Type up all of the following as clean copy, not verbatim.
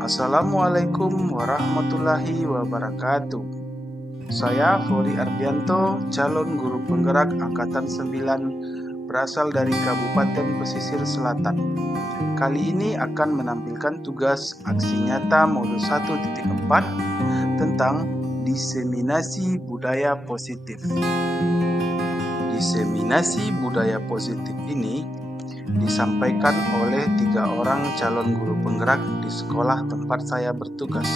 Assalamualaikum warahmatullahi wabarakatuh. Saya Fori Ardianto, calon guru penggerak Angkatan 9 berasal dari Kabupaten Pesisir Selatan. Kali ini akan menampilkan tugas aksi nyata modul 1.4 tentang diseminasi budaya positif. Diseminasi budaya positif ini disampaikan oleh 3 orang calon guru penggerak di sekolah tempat saya bertugas.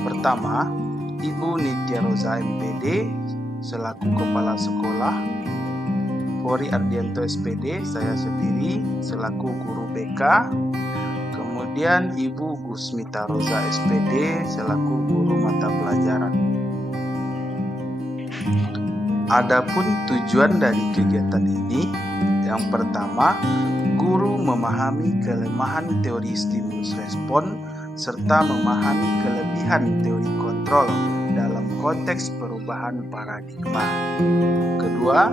Pertama, Ibu Nitya Roza MPD selaku kepala sekolah, Fori Ardianto SPD saya sendiri selaku guru BK, kemudian Ibu Gusmita Roza SPD selaku guru mata pelajaran. Adapun tujuan dari kegiatan ini, yang pertama, guru memahami kelemahan teori stimulus respon serta memahami kelebihan teori kontrol dalam konteks perubahan paradigma. Kedua,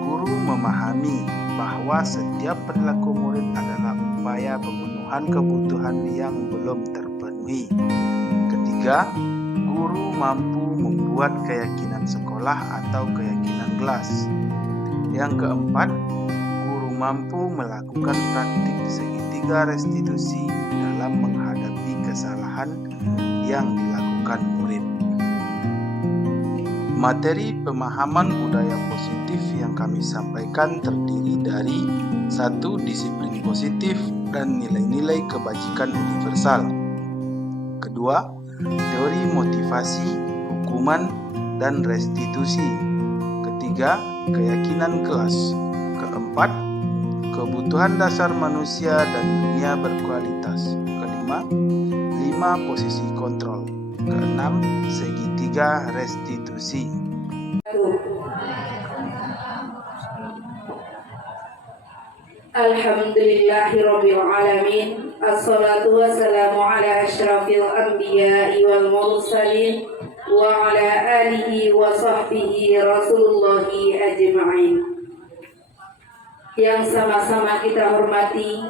guru memahami bahwa setiap perilaku murid adalah upaya pemenuhan kebutuhan yang belum terpenuhi. Ketiga, guru mampu membuat keyakinan sekolah atau keyakinan kelas. Yang keempat, guru mampu melakukan praktik segitiga restitusi dalam menghadapi kesalahan yang dilakukan murid. Materi pemahaman budaya positif yang kami sampaikan terdiri dari 1. Disiplin positif dan nilai-nilai kebajikan universal. Kedua, teori motivasi, hukuman, dan restitusi. Ketiga, keyakinan kelas. Keempat, kebutuhan dasar manusia dan dunia berkualitas. Kelima, 5 posisi kontrol. Keenam, segitiga restitusi. Alhamdulillahirabbil alamin. Assalatu wassalamu ala asyrafil anbiya'i wal mursalin wa ala alihi wa sahbihi rasulullahi ajma'in. Yang sama-sama kita hormati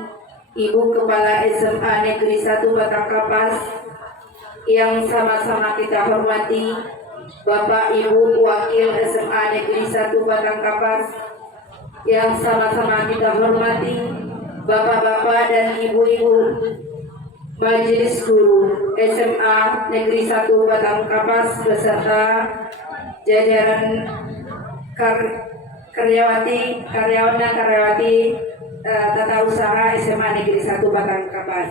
Ibu Kepala SMA Negeri 1 Batang Kapas, yang sama-sama kita hormati Bapak Ibu Wakil SMA Negeri 1 Batang Kapas, yang sama-sama kita hormati Bapak-bapak dan Ibu-ibu Majelis Guru SMA Negeri 1 Batang Kapas beserta jajaran karyawan dan karyawati tata usaha SMA Negeri 1 Batang Kapas.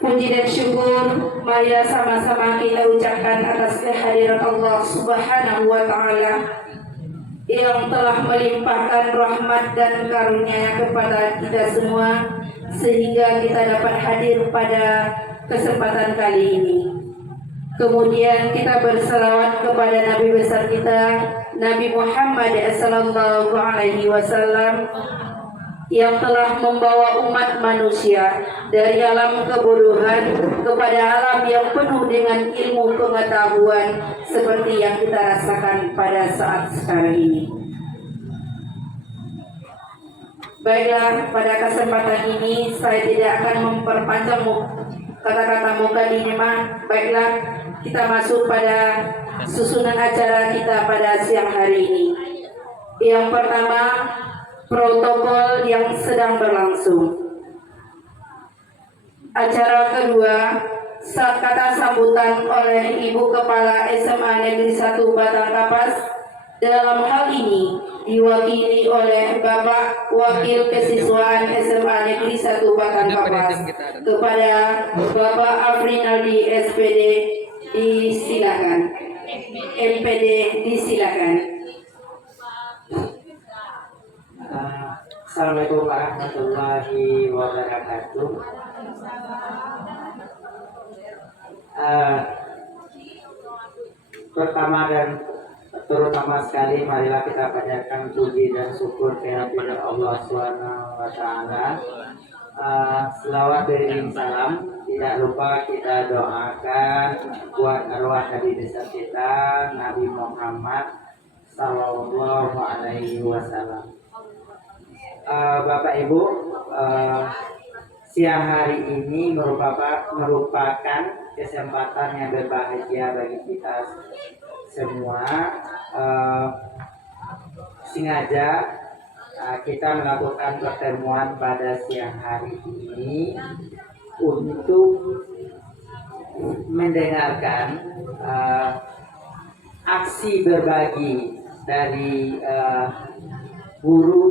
Puji dan syukur marilah sama-sama kita ucapkan atas kehadiran Allah Subhanahu wa Ta'ala yang telah melimpahkan rahmat dan karunia kepada kita semua sehingga kita dapat hadir pada kesempatan kali ini. Kemudian kita berselawat kepada Nabi besar kita, Nabi Muhammad sallallahu alaihi wasallam, yang telah membawa umat manusia dari alam kebodohan kepada alam yang penuh dengan ilmu pengetahuan seperti yang kita rasakan pada saat sekarang ini. Baiklah, pada kesempatan ini saya tidak akan memperpanjang kata-kata mukadimah. Baiklah, kita masuk pada susunan acara kita pada siang hari ini. Yang pertama, protokol yang sedang berlangsung. Acara kedua, kata sambutan oleh Ibu Kepala SMA Negeri 1 Batang Kapas. Dalam hal ini diwakili oleh Bapak Wakil Kesiswaan SMA Negeri 1 Batang Kapas kepada Bapak Afrinaldi SPD disilakan. MPD disilakan. Assalamualaikum warahmatullahi wabarakatuh. Pertama dan terutama sekali, marilah kita panjatkan puji dan syukur kehadirat Allah Subhanahu wa Ta'ala. Selawat beriring salam, tidak lupa kita doakan buat arwah Nabi besar kita, Nabi Muhammad Sallallahu Alaihi Wasallam. Bapak Ibu, siang hari ini merupakan kesempatan yang berbahagia bagi kita semua. Sengaja kita melakukan pertemuan pada siang hari ini untuk mendengarkan aksi berbagi dari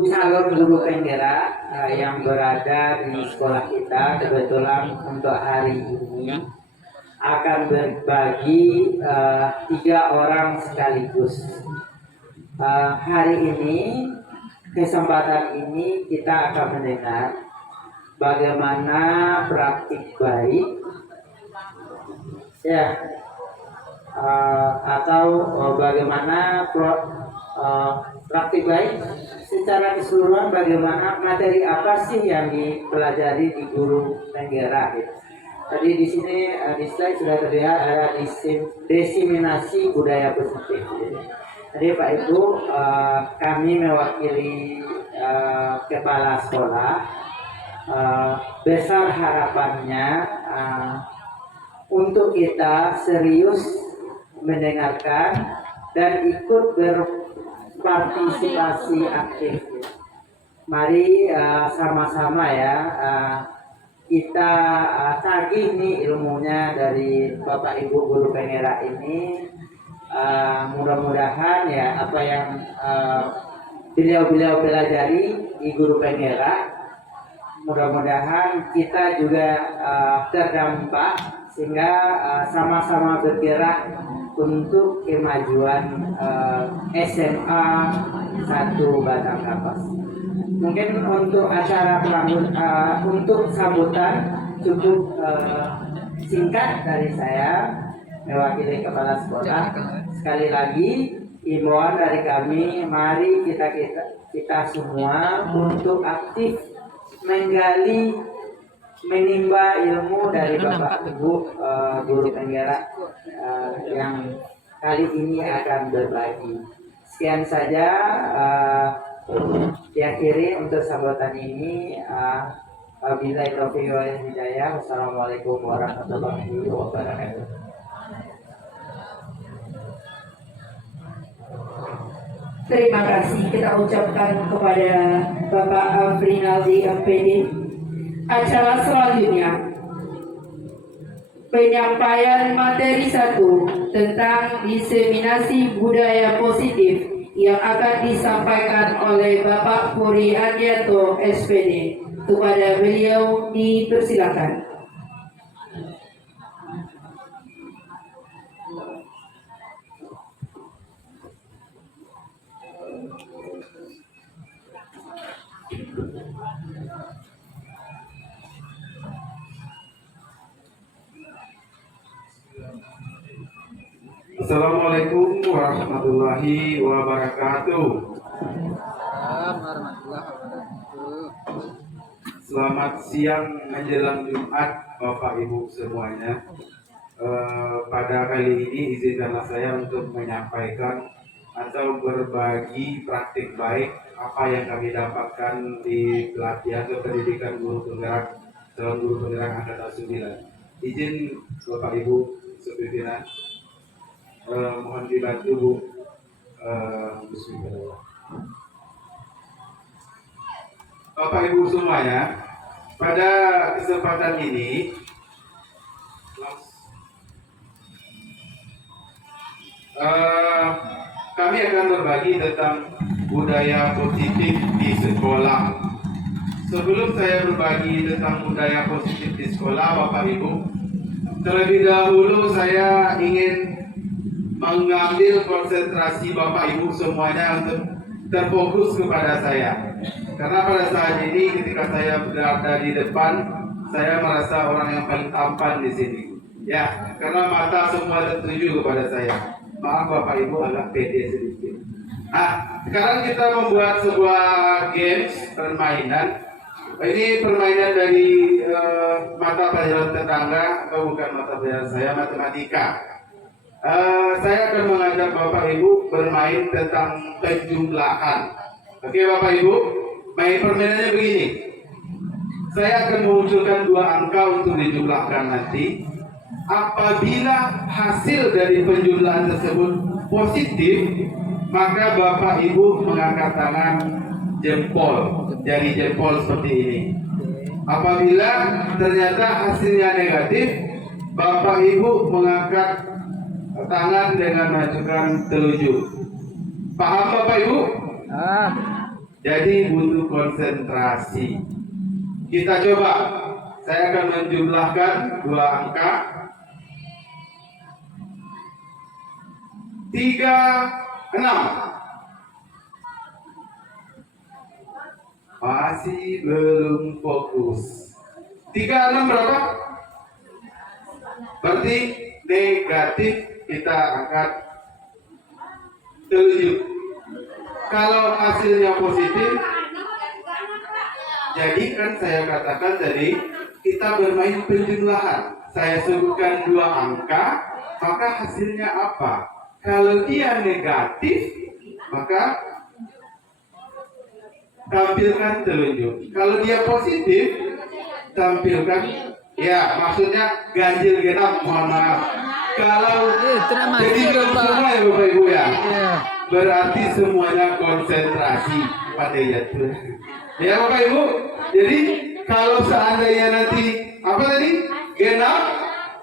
calon guru penggerak yang berada di sekolah kita. Kebetulan untuk hari ini akan berbagi 3 orang sekaligus. Hari ini, kesempatan ini kita akan mendengar bagaimana praktik baik atau bagaimana praktik baik secara keseluruhan, bagaimana materi apa sih yang dipelajari di guru penggerak gitu. Tadi di sini di slide sudah terlihat ada diseminasi budaya positif. Jadi Pak Ibu, kami mewakili kepala sekolah, besar harapannya untuk kita serius mendengarkan dan ikut berpartisipasi aktif. Mari sama-sama ya kita tagih nih ilmunya dari Bapak Ibu guru penggerak ini. Mudah-mudahan ya apa yang beliau pelajari di guru penggerak, mudah-mudahan kita juga terdampak sehingga sama-sama bergerak untuk kemajuan SMA 1 Batang Kapas. Mungkin untuk acara untuk sambutan cukup singkat dari saya mewakili kepala sekolah. Sekali lagi himbauan dari kami, mari kita semua untuk aktif menggali, menimba ilmu dari Bapak Ibu guru penggerak yang kali ini akan berbagi. Sekian saja diakhiri untuk sambutan ini. Wabillahi taufiq wal hidayah. Wassalamualaikum warahmatullahi wabarakatuh. Terima kasih kita ucapkan kepada Bapak Afrinaldi MPD. Acara selanjutnya penyampaian materi 1 tentang diseminasi budaya positif yang akan disampaikan oleh Bapak Puri Adianto SPD. Kepada beliau dipersilakan. Assalamualaikum warahmatullahi wabarakatuh. Selamat siang menjelang Jumat Bapak Ibu semuanya. Pada kali ini izinkanlah saya untuk menyampaikan atau berbagi praktik baik apa yang kami dapatkan di pelatihan atau pendidikan guru penggerak calon guru penggerak angkatan 9. Izin Bapak Ibu sepimpinan, mohon dibantu Bu. Bismillah. Bapak Ibu semuanya, pada kesempatan ini kami akan berbagi tentang budaya positif di sekolah. Sebelum saya berbagi tentang budaya positif di sekolah, Bapak Ibu, terlebih dahulu saya ingin mengambil konsentrasi Bapak Ibu semuanya untuk terfokus kepada saya. Karena pada saat ini ketika saya berada di depan, saya merasa orang yang paling tampan di sini. Ya, karena mata semua tertuju kepada saya. Maaf Bapak Ibu agak pede sedikit. Nah, sekarang kita membuat sebuah games permainan. Ini permainan dari mata pelajaran tetangga, atau bukan mata pelajaran saya, matematika. Saya akan mengajak Bapak Ibu bermain tentang penjumlahan. Oke Bapak Ibu, main permainannya begini. Saya akan memunculkan 2 angka untuk dijumlahkan nanti. Apabila hasil dari penjumlahan tersebut positif, maka Bapak Ibu mengangkat tangan jempol, jari jempol seperti ini. Apabila ternyata hasilnya negatif, Bapak Ibu mengangkat tangan dengan menunjukkan telunjuk. Paham Bapak Ibu? Jadi butuh konsentrasi. Kita coba. Saya akan menjumlahkan 2 angka. 36. Masih belum fokus. 36 berapa? Berarti negatif, kita angkat telunjuk. Kalau hasilnya positif, jadi kan saya katakan tadi kita bermain penjumlahan. Saya sebutkan 2 angka, maka hasilnya apa? Kalau dia negatif, maka tampilkan telunjuk. Kalau dia positif, tampilkan, ya maksudnya ganjil genap, mohon maaf. Kalau jadi semua ya Bapak Ibu ya, berarti semuanya konsentrasi pada jatuh. Ya Bapak Ibu, jadi kalau seandainya nanti apa tadi genap,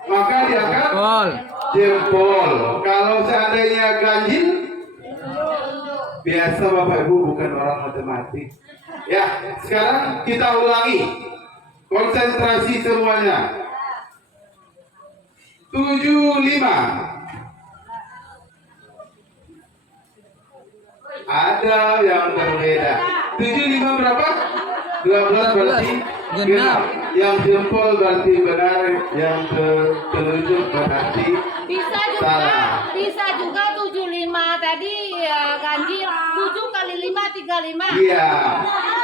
maka diangkat jempol. Kalau seandainya ganjil, biasa Bapak Ibu bukan orang matematik. Ya, sekarang kita ulangi. Konsentrasi semuanya. 75. Ada yang berbeda. 75 berapa? 12 berarti genap. Yang jempol berarti benar, yang telunjuk berarti salah. Bisa juga 75 tadi ya ganjil 7 kali 5 35. Iya.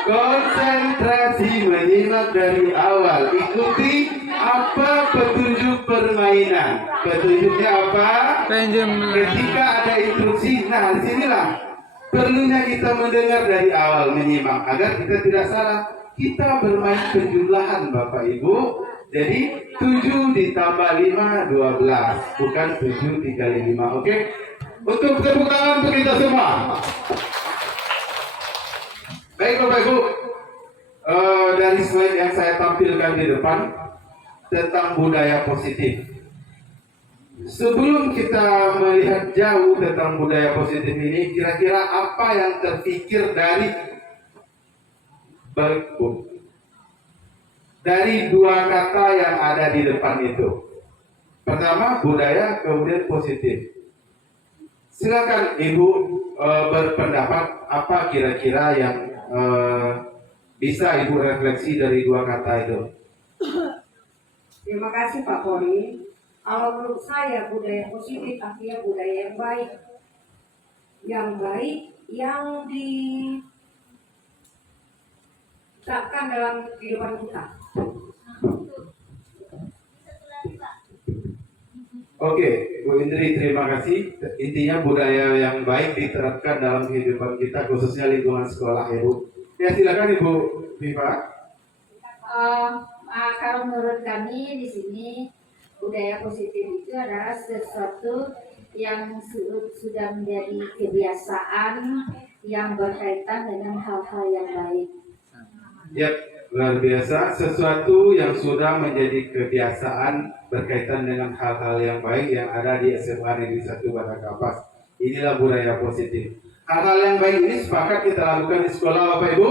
Konsentrasi menyimak dari awal. Ikuti apa petunjuk permainan. Petunjuknya apa? Ketika ada instruksi, nah disinilah perlunya kita mendengar dari awal, menyimak agar kita tidak salah. Kita bermain penjumlahan Bapak Ibu. Jadi 7 ditambah 5 12, bukan 7 dikali 5. Oke? Untuk tepuk tangan untuk kita semua. Baik Bapak Ibu, dari slide yang saya tampilkan di depan tentang budaya positif. Sebelum kita melihat jauh tentang budaya positif ini, kira-kira apa yang terpikir dari 2 kata yang ada di depan itu? Pertama budaya, kemudian positif. Silakan Ibu berpendapat apa kira-kira yang bisa Ibu refleksi dari 2 kata itu. Terima kasih Pak Pori. Kalau menurut saya budaya positif artinya budaya yang baik. Yang baik yang ditetapkan dalam kehidupan kita. Oke, Bu Indri, terima kasih. Intinya budaya yang baik diterapkan dalam kehidupan kita, khususnya lingkungan sekolah, ya Bu. Ya silakan Ibu Viva. Kalau menurut kami di sini budaya positif itu adalah sesuatu yang sudah menjadi kebiasaan yang berkaitan dengan hal-hal yang baik. Ya, luar biasa. Sesuatu yang sudah menjadi kebiasaan berkaitan dengan hal-hal yang baik yang ada di SMA Negeri 1 Batak Kapas. Inilah budaya positif. Hal-hal yang baik ini sepakat kita lakukan di sekolah, Bapak Ibu.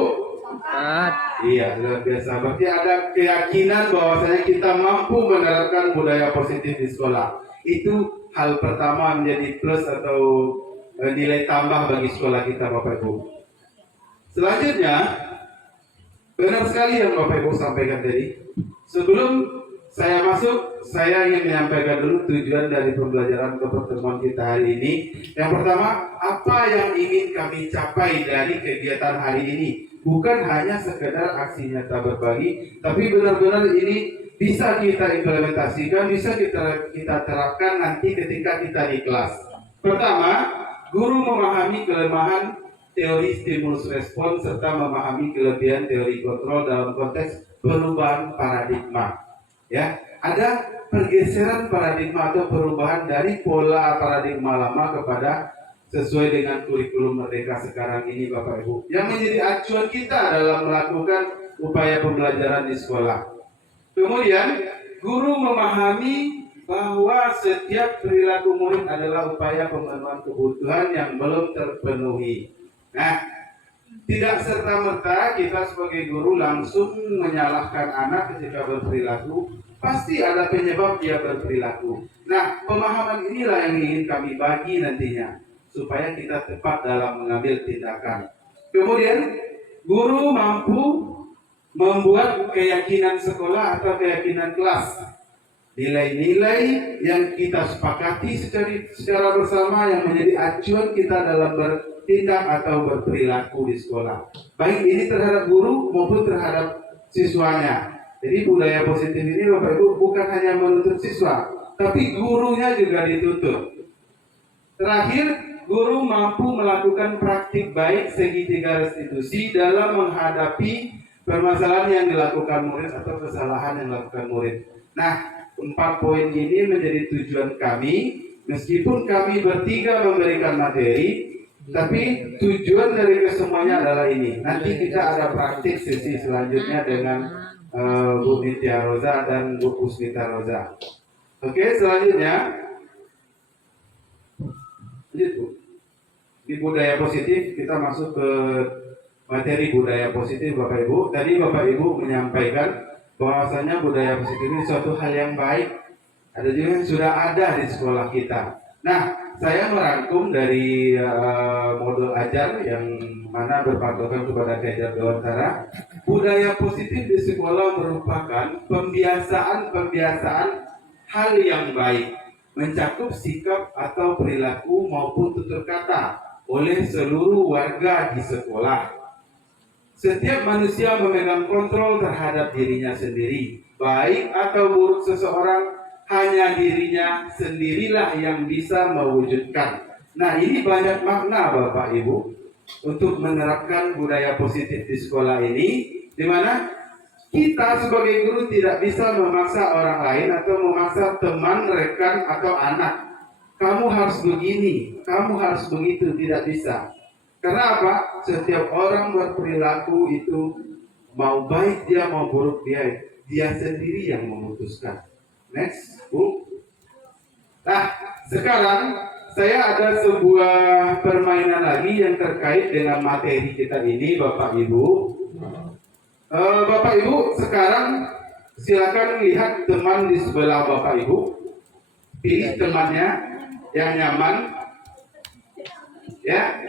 Iya, luar biasa. Berarti ada keyakinan bahwasanya kita mampu menerapkan budaya positif di sekolah. Itu hal pertama menjadi plus atau nilai tambah bagi sekolah kita, Bapak Ibu. Selanjutnya, benar sekali yang Bapak Ibu sampaikan tadi. Sebelum saya masuk, saya ingin menyampaikan dulu tujuan dari pembelajaran atau pertemuan kita hari ini. Yang pertama, apa yang ingin kami capai dari kegiatan hari ini? Bukan hanya sekedar aksi nyata berbagi, tapi benar-benar ini bisa kita implementasikan, bisa kita terapkan nanti ketika kita di kelas. Pertama, guru memahami kelemahan teori stimulus respons serta memahami kelebihan teori kontrol dalam konteks perubahan paradigma. Ya, ada pergeseran paradigma atau perubahan dari pola paradigma lama kepada sesuai dengan kurikulum Merdeka sekarang ini, Bapak Ibu. Yang menjadi acuan kita dalam melakukan upaya pembelajaran di sekolah. Kemudian, guru memahami bahwa setiap perilaku murid adalah upaya pemenuhan kebutuhan yang belum terpenuhi. Nah, tidak serta-merta kita sebagai guru langsung menyalahkan anak ketika berperilaku. Pasti ada penyebab dia berperilaku. Nah, pemahaman inilah yang ingin kami bagi nantinya, supaya kita tepat dalam mengambil tindakan. Kemudian, guru mampu membuat keyakinan sekolah atau keyakinan kelas. Nilai-nilai yang kita sepakati secara bersama yang menjadi acuan kita dalam bertindak atau berperilaku di sekolah. Baik ini terhadap guru maupun terhadap siswanya. Jadi budaya positif ini Bapak Ibu bukan hanya menuntut siswa, tapi gurunya juga dituntut. Terakhir, guru mampu melakukan praktik baik segitiga restitusi dalam menghadapi permasalahan yang dilakukan murid atau kesalahan yang dilakukan murid. Nah, 4 poin ini menjadi tujuan kami, meskipun kami bertiga memberikan materi, tapi tujuan dari kesemuanya adalah ini. Nanti kita ada praktik sesi selanjutnya dengan Bu Nitya Roza dan Bu Pusmita Roza. Oke, selanjutnya di budaya positif kita masuk ke materi budaya positif, Bapak Ibu. Tadi Bapak Ibu menyampaikan bahwasanya budaya positif ini suatu hal yang baik. Ada juga yang sudah ada di sekolah kita. Nah, saya merangkum dari modul ajar yang mana berpatokan kepada Kejar Dewantara. Budaya positif di sekolah merupakan pembiasaan hal yang baik, mencakup sikap atau perilaku maupun tutur kata oleh seluruh warga di sekolah. Setiap manusia memegang kontrol terhadap dirinya sendiri. Baik atau buruk seseorang, hanya dirinya sendirilah yang bisa mewujudkan. Nah, ini banyak makna Bapak Ibu untuk menerapkan budaya positif di sekolah ini, di mana kita sebagai guru tidak bisa memaksa orang lain atau memaksa teman, rekan, atau anak. Kamu harus begini, kamu harus begitu, tidak bisa. Karena apa? Setiap orang berperilaku itu mau baik dia mau buruk dia sendiri yang memutuskan. Next, Bu. Nah, sekarang saya ada sebuah permainan lagi yang terkait dengan materi kita ini, Bapak Ibu. Bapak Ibu, sekarang silakan lihat teman di sebelah Bapak Ibu. Pilih temannya yang nyaman. Ya.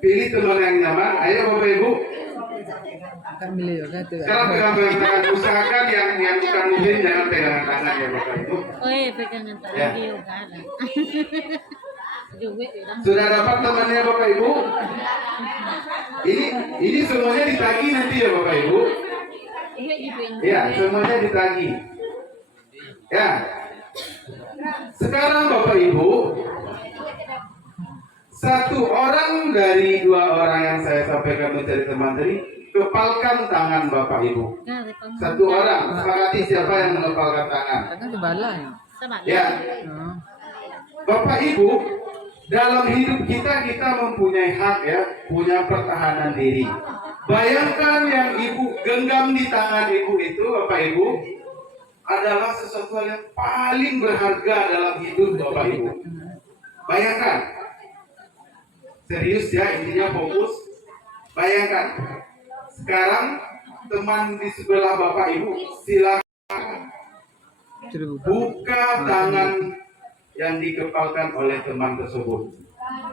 Pilih teman yang nyaman. Ayo Bapak Ibu. Sekarang pegang-pegang, usahakan yang bukan muslim jangan pegangan tangan ya Bapak Ibu. Oh iya, pegangan tangan Ya. dia kan. Sudah dapat temannya Bapak Ibu? Ini semuanya ditagih nanti ya Bapak Ibu. Ya, semuanya ditagih. Ya. Sekarang Bapak Ibu, satu orang dari 2 orang yang saya sampaikan mencari teman tadi, kepalkan tangan Bapak Ibu. Satu orang, sepakati siapa yang mengepalkan tangan. Ya. Bapak Ibu, dalam hidup kita mempunyai hak ya, punya pertahanan diri. Bayangkan yang Ibu genggam di tangan Ibu itu, Bapak Ibu, adalah sesuatu yang paling berharga dalam hidup Bapak Ibu. Bayangkan. Serius ya, intinya fokus. Bayangkan. Sekarang teman di sebelah Bapak Ibu, silakan buka tangan yang dikepalkan oleh teman tersebut.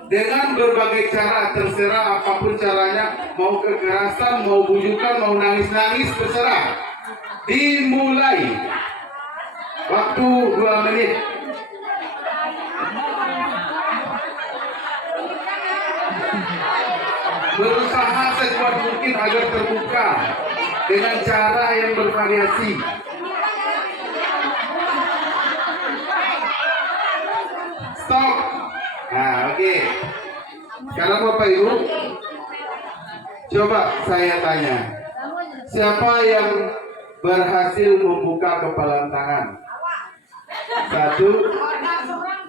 Dengan berbagai cara, terserah apapun caranya, mau kekerasan, mau bujukan, mau nangis-nangis, terserah. Dimulai. Waktu 2 menit. Berusaha sekuat mungkin agar terbuka dengan cara yang bervariasi. Stop. Nah, oke. Sekarang Bapak Ibu, coba saya tanya, siapa yang berhasil membuka kepalan tangan? Satu,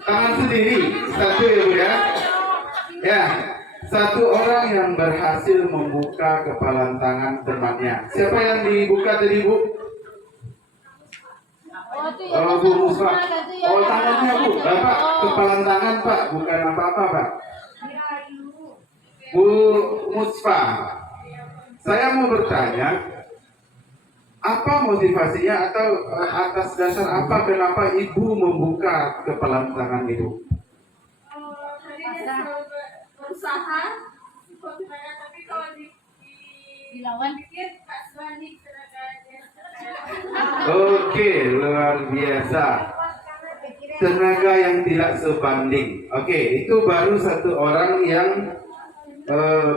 tangan sendiri. Satu ya Bu ya. Ya, satu orang yang berhasil membuka kepalan tangan temannya. Siapa yang dibuka tadi Bu? Oh, Bu Musfa. Oh, tangannya Bu. Pak, kepalan tangan Pak, bukan apa-apa Pak. Bu Musfa, saya mau bertanya, apa motivasinya atau atas dasar apa kenapa Ibu membuka kepalan tangan itu? Berusaha tapi kalau dilawan dikit Oke, luar biasa. Tenaga yang tidak sebanding. Oke, itu baru satu orang yang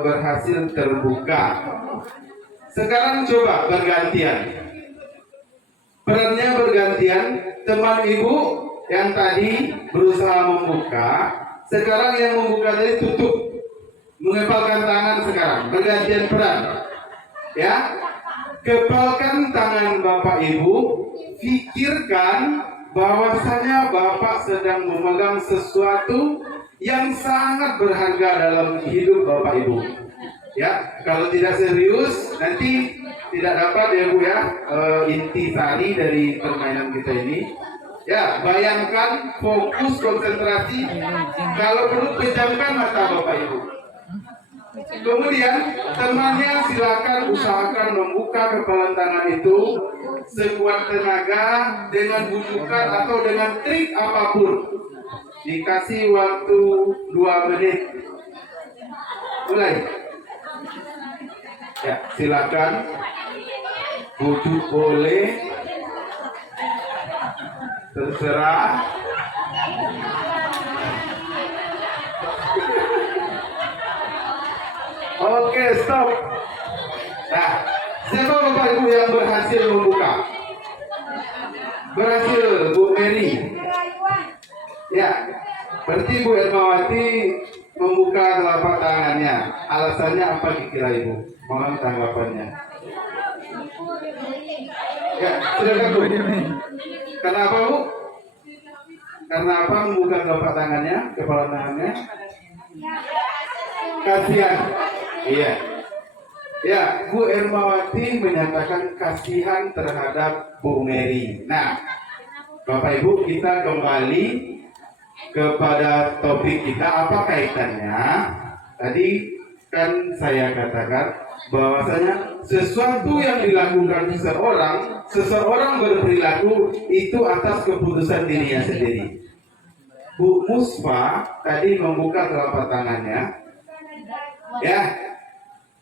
berhasil terbuka. Sekarang coba bergantian. Perannya bergantian. Teman Ibu yang tadi berusaha membuka, sekarang yang membuka tadi tutup. Mengepalkan tangan sekarang. Bergantian peran. Ya. Kepalkan tangan Bapak Ibu. Pikirkan bahwasanya Bapak sedang memegang sesuatu yang sangat berharga dalam hidup Bapak Ibu. Ya, kalau tidak serius nanti tidak dapat ya Bu ya inti sari dari permainan kita ini. Ya, bayangkan, fokus, konsentrasi. Kalau perlu pejamkan mata Bapak Ibu. Kemudian temannya silakan usahakan membuka kepalan tangan itu sekuat tenaga dengan bujukan atau dengan trik apapun. Dikasih waktu 2 menit. Mulai. Ya, silakan. Bujuk boleh. Terserah. Oke, stop. Nah, siapa Bapak Ibu yang berhasil membuka? Berhasil, Bu Mary. Ya, berarti Bu Ermawati membuka telapak tangannya. Alasannya apa kira Ibu? Mohon tanggapannya. Ya, silakan Bu. Kenapa Bu? Karena apa membuka telapak tangannya, kepala tangannya? Kasihan. Iya. Ya, Bu Ermawati menyatakan kasihan terhadap Bu Mary. Nah, Bapak Ibu, kita kembali kepada topik kita. Apa kaitannya? Tadi kan saya katakan bahwasanya sesuatu yang dilakukan seseorang berperilaku itu atas keputusan dirinya sendiri. Bu Musfa tadi membuka telapak tangannya. Ya,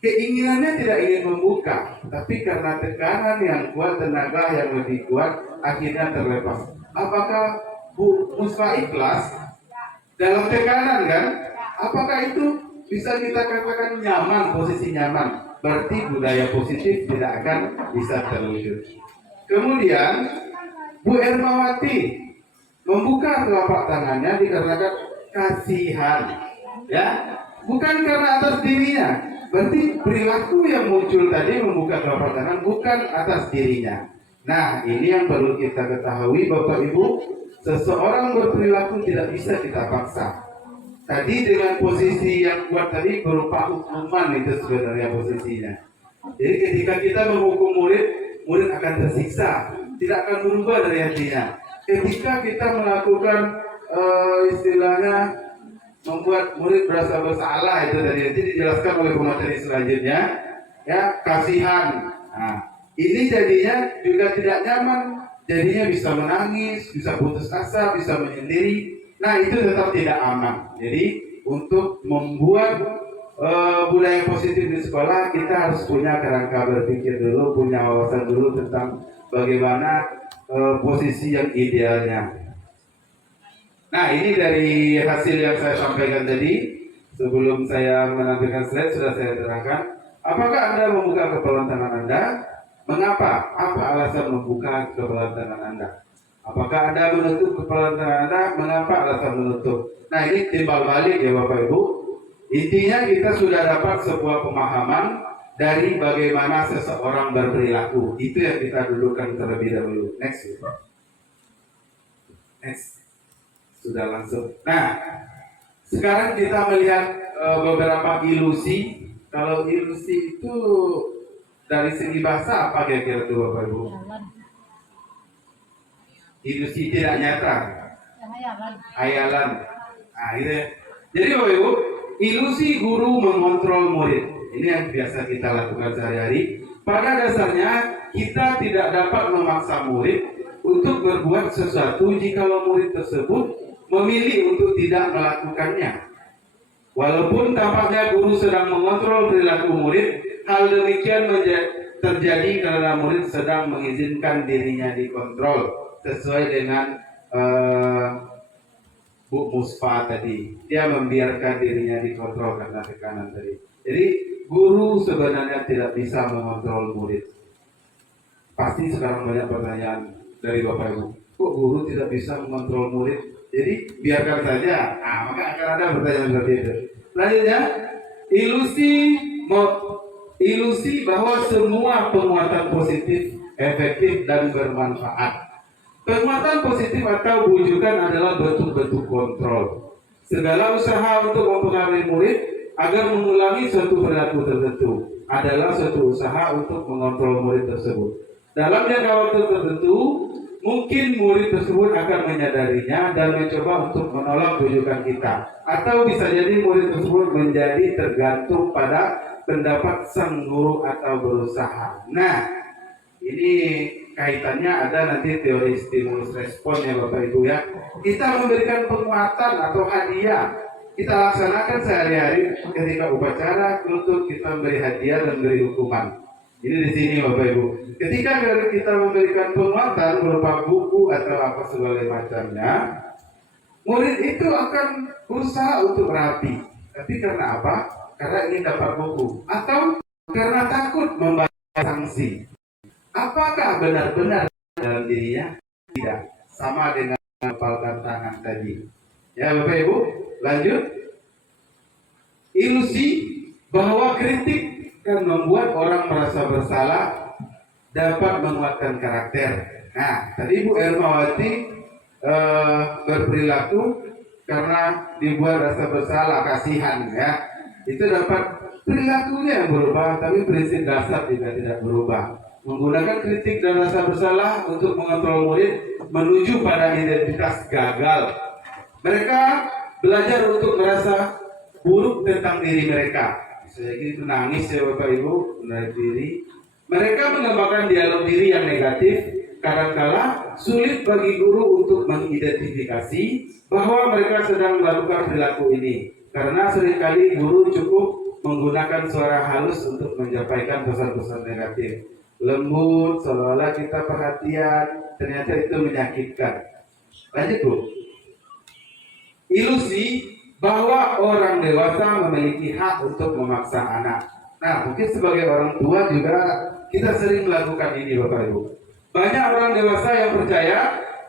keinginannya tidak ingin membuka, tapi karena tekanan yang kuat, tenaga yang lebih kuat, akhirnya terlepas. Apakah Bu Musfa ikhlas dalam tekanan kan? Apakah itu bisa kita katakan nyaman, posisi nyaman? Berarti budaya positif tidak akan bisa terwujud. Kemudian Bu Ermawati membuka telapak tangannya dikarenakan kasihan, ya. Bukan karena atas dirinya. Berarti perilaku yang muncul tadi membuka telapak tangan bukan atas dirinya. Nah, ini yang perlu kita ketahui Bapak Ibu. Seseorang berperilaku tidak bisa kita paksa. Tadi dengan posisi yang kuat tadi berupa hukuman itu sebenarnya posisinya. Jadi ketika kita menghukum murid, murid akan tersiksa. Tidak akan berubah dari hatinya. Ketika kita melakukan istilahnya membuat murid berasa bersalah, itu tadi nanti dijelaskan oleh pemateri selanjutnya. Ya, kasihan. Nah, ini jadinya juga tidak nyaman, jadinya bisa menangis, bisa putus asa, bisa menyendiri. Nah, itu tetap tidak aman. Jadi untuk membuat budaya positif di sekolah, kita harus punya kerangka berpikir dulu, punya wawasan dulu tentang bagaimana posisi yang idealnya. Nah, ini dari hasil yang saya sampaikan tadi. Sebelum saya menampilkan slide, sudah saya terangkan. Apakah Anda membuka kepalan tangan Anda? Mengapa? Apa alasan membuka kepalan tangan Anda? Apakah Anda menutup kepalan tangan Anda? Mengapa alasan menutup? Nah, ini timbal balik ya Bapak Ibu. Intinya kita sudah dapat sebuah pemahaman dari bagaimana seseorang berperilaku. Itu yang kita dudukkan terlebih dahulu. Next. Next. Sudah langsung. Nah, sekarang kita melihat beberapa ilusi. Kalau ilusi itu dari segi bahasa apa kira-kira itu Bapak Ibu? Ilusi tidak nyata. Hayalan. Nah, itu ya. Jadi Bapak Ibu, ilusi guru mengontrol murid. Ini yang biasa kita lakukan sehari-hari. Pada dasarnya kita tidak dapat memaksa murid untuk berbuat sesuatu jikalau murid tersebut memilih untuk tidak melakukannya. Walaupun tampaknya guru sedang mengontrol perilaku murid, hal demikian terjadi karena murid sedang mengizinkan dirinya dikontrol sesuai dengan Bu Musfa tadi. Dia membiarkan dirinya dikontrol karena tekanan tadi. Jadi guru sebenarnya tidak bisa mengontrol murid. Pasti sekarang banyak pertanyaan dari Bapak Ibu. Kok guru tidak bisa mengontrol murid? Jadi biarkan saja. Maka akan ada pertanyaan seperti itu. Selanjutnya, ilusi bahwa semua penguatan positif efektif dan bermanfaat. Penguatan positif atau bujukan adalah bentuk-bentuk kontrol. Segala usaha untuk mempengaruhi murid agar mengulangi suatu perilaku tertentu adalah suatu usaha untuk mengontrol murid tersebut. Dalam jangka waktu tertentu, mungkin murid tersebut akan menyadarinya dan mencoba untuk menolak bujukan kita. Atau bisa jadi murid tersebut menjadi tergantung pada pendapat sang guru atau berusaha. Nah, ini kaitannya ada nanti teori stimulus respon ya Bapak Ibu ya. Kita memberikan penguatan atau hadiah. Kita laksanakan sehari-hari ketika upacara, kultur, kita memberi hadiah dan memberi hukuman. Ini di sini Bapak Ibu. Ketika kita memberikan penguatan berupa buku atau apa segala macamnya, murid itu akan berusaha untuk rapi. Tapi karena apa? Karena ingin dapat buku atau karena takut membayar sanksi. Apakah benar-benar dalam dirinya? Tidak. Sama dengan mengepalkan tangan tadi. Ya Bapak Ibu, lanjut. Ilusi bahwa kritik kan membuat orang merasa bersalah, dapat menguatkan karakter. Nah, tadi Bu Ermawati berperilaku karena dibuat rasa bersalah, kasihan ya. Itu dapat perilakunya yang berubah, tapi prinsip dasar juga tidak berubah. Menggunakan kritik dan rasa bersalah untuk mengontrol murid menuju pada identitas gagal. Mereka belajar untuk merasa buruk tentang diri mereka. Saya itu nangis ya Bapak Ibu, menarik diri. Mereka mengembangkan dialog diri yang negatif. Kadangkala sulit bagi guru untuk mengidentifikasi bahwa mereka sedang melakukan perilaku ini, karena seringkali guru cukup menggunakan suara halus untuk menyampaikan pesan-pesan negatif. Lembut, seolah-olah kita perhatian, ternyata itu menyakitkan. Lanjut Bu. Ilusi bahwa orang dewasa memiliki hak untuk memaksa anak. Nah, mungkin sebagai orang tua juga kita sering melakukan ini Bapak Ibu. Banyak orang dewasa yang percaya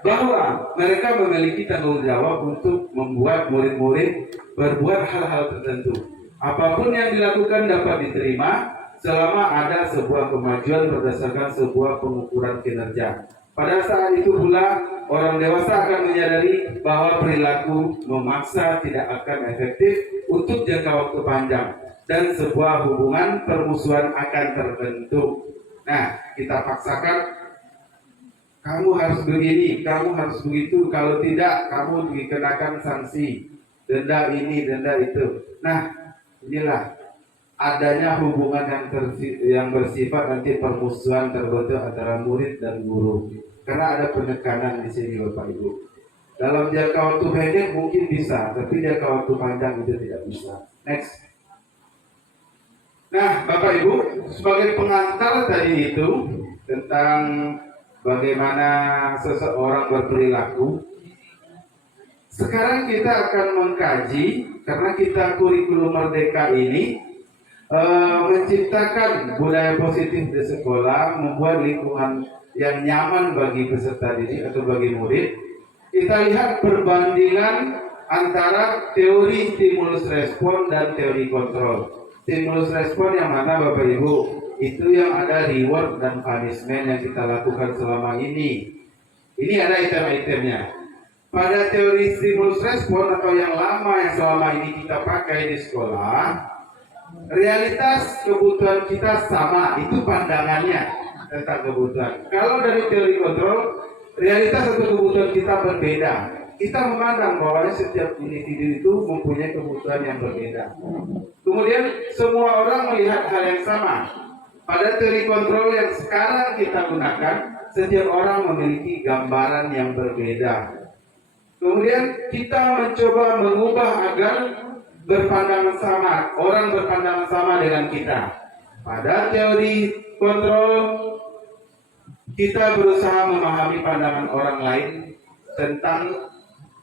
bahwa mereka memiliki tanggung jawab untuk membuat murid-murid berbuat hal-hal tertentu. Apapun yang dilakukan dapat diterima selama ada sebuah kemajuan berdasarkan sebuah pengukuran kinerja. Pada saat itu pula, orang dewasa akan menyadari bahwa perilaku memaksa tidak akan efektif untuk jangka waktu panjang dan sebuah hubungan permusuhan akan terbentuk. Nah, kita paksakan, kamu harus begini, kamu harus begitu, kalau tidak kamu dikenakan sanksi, denda ini, denda itu. Nah, inilah adanya hubungan yang bersifat nanti permusuhan terbentuk antara murid dan guru. Karena ada penekanan di sini Bapak Ibu. Dalam jangka waktu pendek mungkin bisa, tapi jangka waktu panjang itu tidak bisa. Next. Nah, Bapak Ibu, sebagai pengantar tadi itu tentang bagaimana seseorang berperilaku. Sekarang kita akan mengkaji, karena kita kurikulum merdeka ini menciptakan budaya positif di sekolah, membuat lingkungan yang nyaman bagi peserta didik atau bagi murid. Kita lihat perbandingan antara teori stimulus respon dan teori kontrol. stimulus respon yang mana Bapak Ibu? Itu yang ada reward dan punishment yang kita lakukan selama ini. Ini ada item-itemnya. Pada teori stimulus respon atau yang lama yang selama ini kita pakai di sekolah, realitas kebutuhan kita sama, itu pandangannya tentang kebutuhan. Kalau dari teori kontrol, realitas atau kebutuhan kita berbeda. Kita memandang bahwa setiap individu itu mempunyai kebutuhan yang berbeda. Kemudian semua orang melihat hal yang sama. Pada teori kontrol yang sekarang kita gunakan, setiap orang memiliki gambaran yang berbeda. Kemudian kita mencoba mengubah agar berpandangan sama, orang berpandangan sama dengan kita. Pada teori kontrol, kita berusaha memahami pandangan orang lain tentang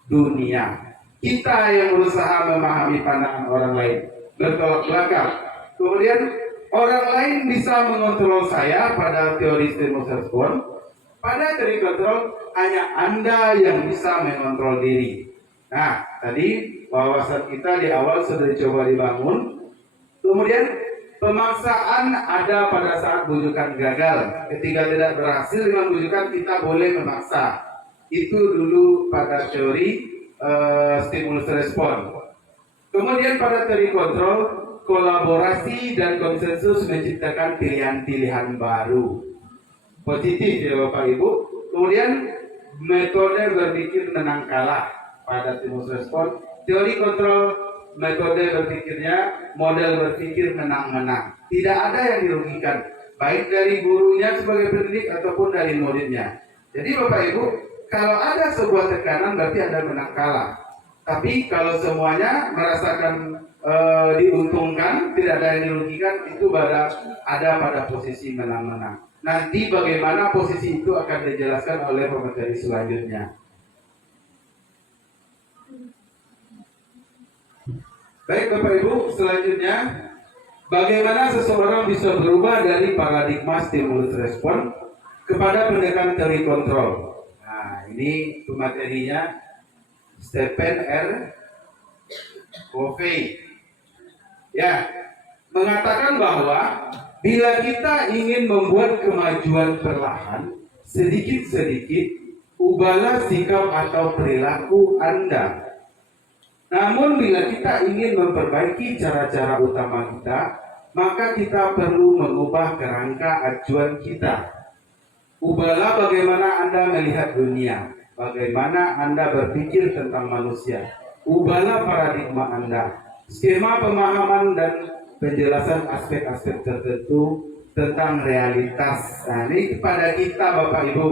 dunia. Kita yang berusaha memahami pandangan orang lain, bertolak belakang. Kemudian orang lain bisa mengontrol saya pada teori stimulus respon. Pada teori kontrol, hanya Anda yang bisa mengontrol diri. Nah, tadi wawasan kita di awal sudah dicoba dibangun. Kemudian pemaksaan ada pada saat bujukan gagal. Ketika tidak berhasil dengan bujukan, kita boleh memaksa. Itu dulu pada teori stimulus respon. Kemudian pada teori kontrol, kolaborasi dan konsensus menciptakan pilihan-pilihan baru. Positif ya Bapak Ibu. Kemudian metode berpikir menang kalah pada stimulus respon. Teori kontrol, metode berpikirnya model berpikir menang-menang. Tidak ada yang dirugikan, baik dari gurunya sebagai pendidik ataupun dari muridnya. Jadi Bapak Ibu, kalau ada sebuah tekanan berarti Anda menang kalah. Tapi kalau semuanya merasakan diuntungkan, tidak ada yang dirugikan, itu ada pada posisi menang-menang. Nanti bagaimana posisi itu akan dijelaskan oleh pemateri selanjutnya. Baik Bapak Ibu, selanjutnya bagaimana seseorang bisa berubah dari paradigma stimulus respon kepada pendekatan teori kontrol. Nah, ini pematerinya Stephen R. Covey. Ya, mengatakan bahwa bila kita ingin membuat kemajuan perlahan, sedikit-sedikit, ubahlah sikap atau perilaku Anda. Namun bila kita ingin memperbaiki cara-cara utama kita, maka kita perlu mengubah kerangka acuan kita. Ubahlah bagaimana Anda melihat dunia, bagaimana Anda berpikir tentang manusia. Ubahlah paradigma Anda, skema pemahaman dan penjelasan aspek-aspek tertentu tentang realitas. Nah, ini kepada kita Bapak Ibu,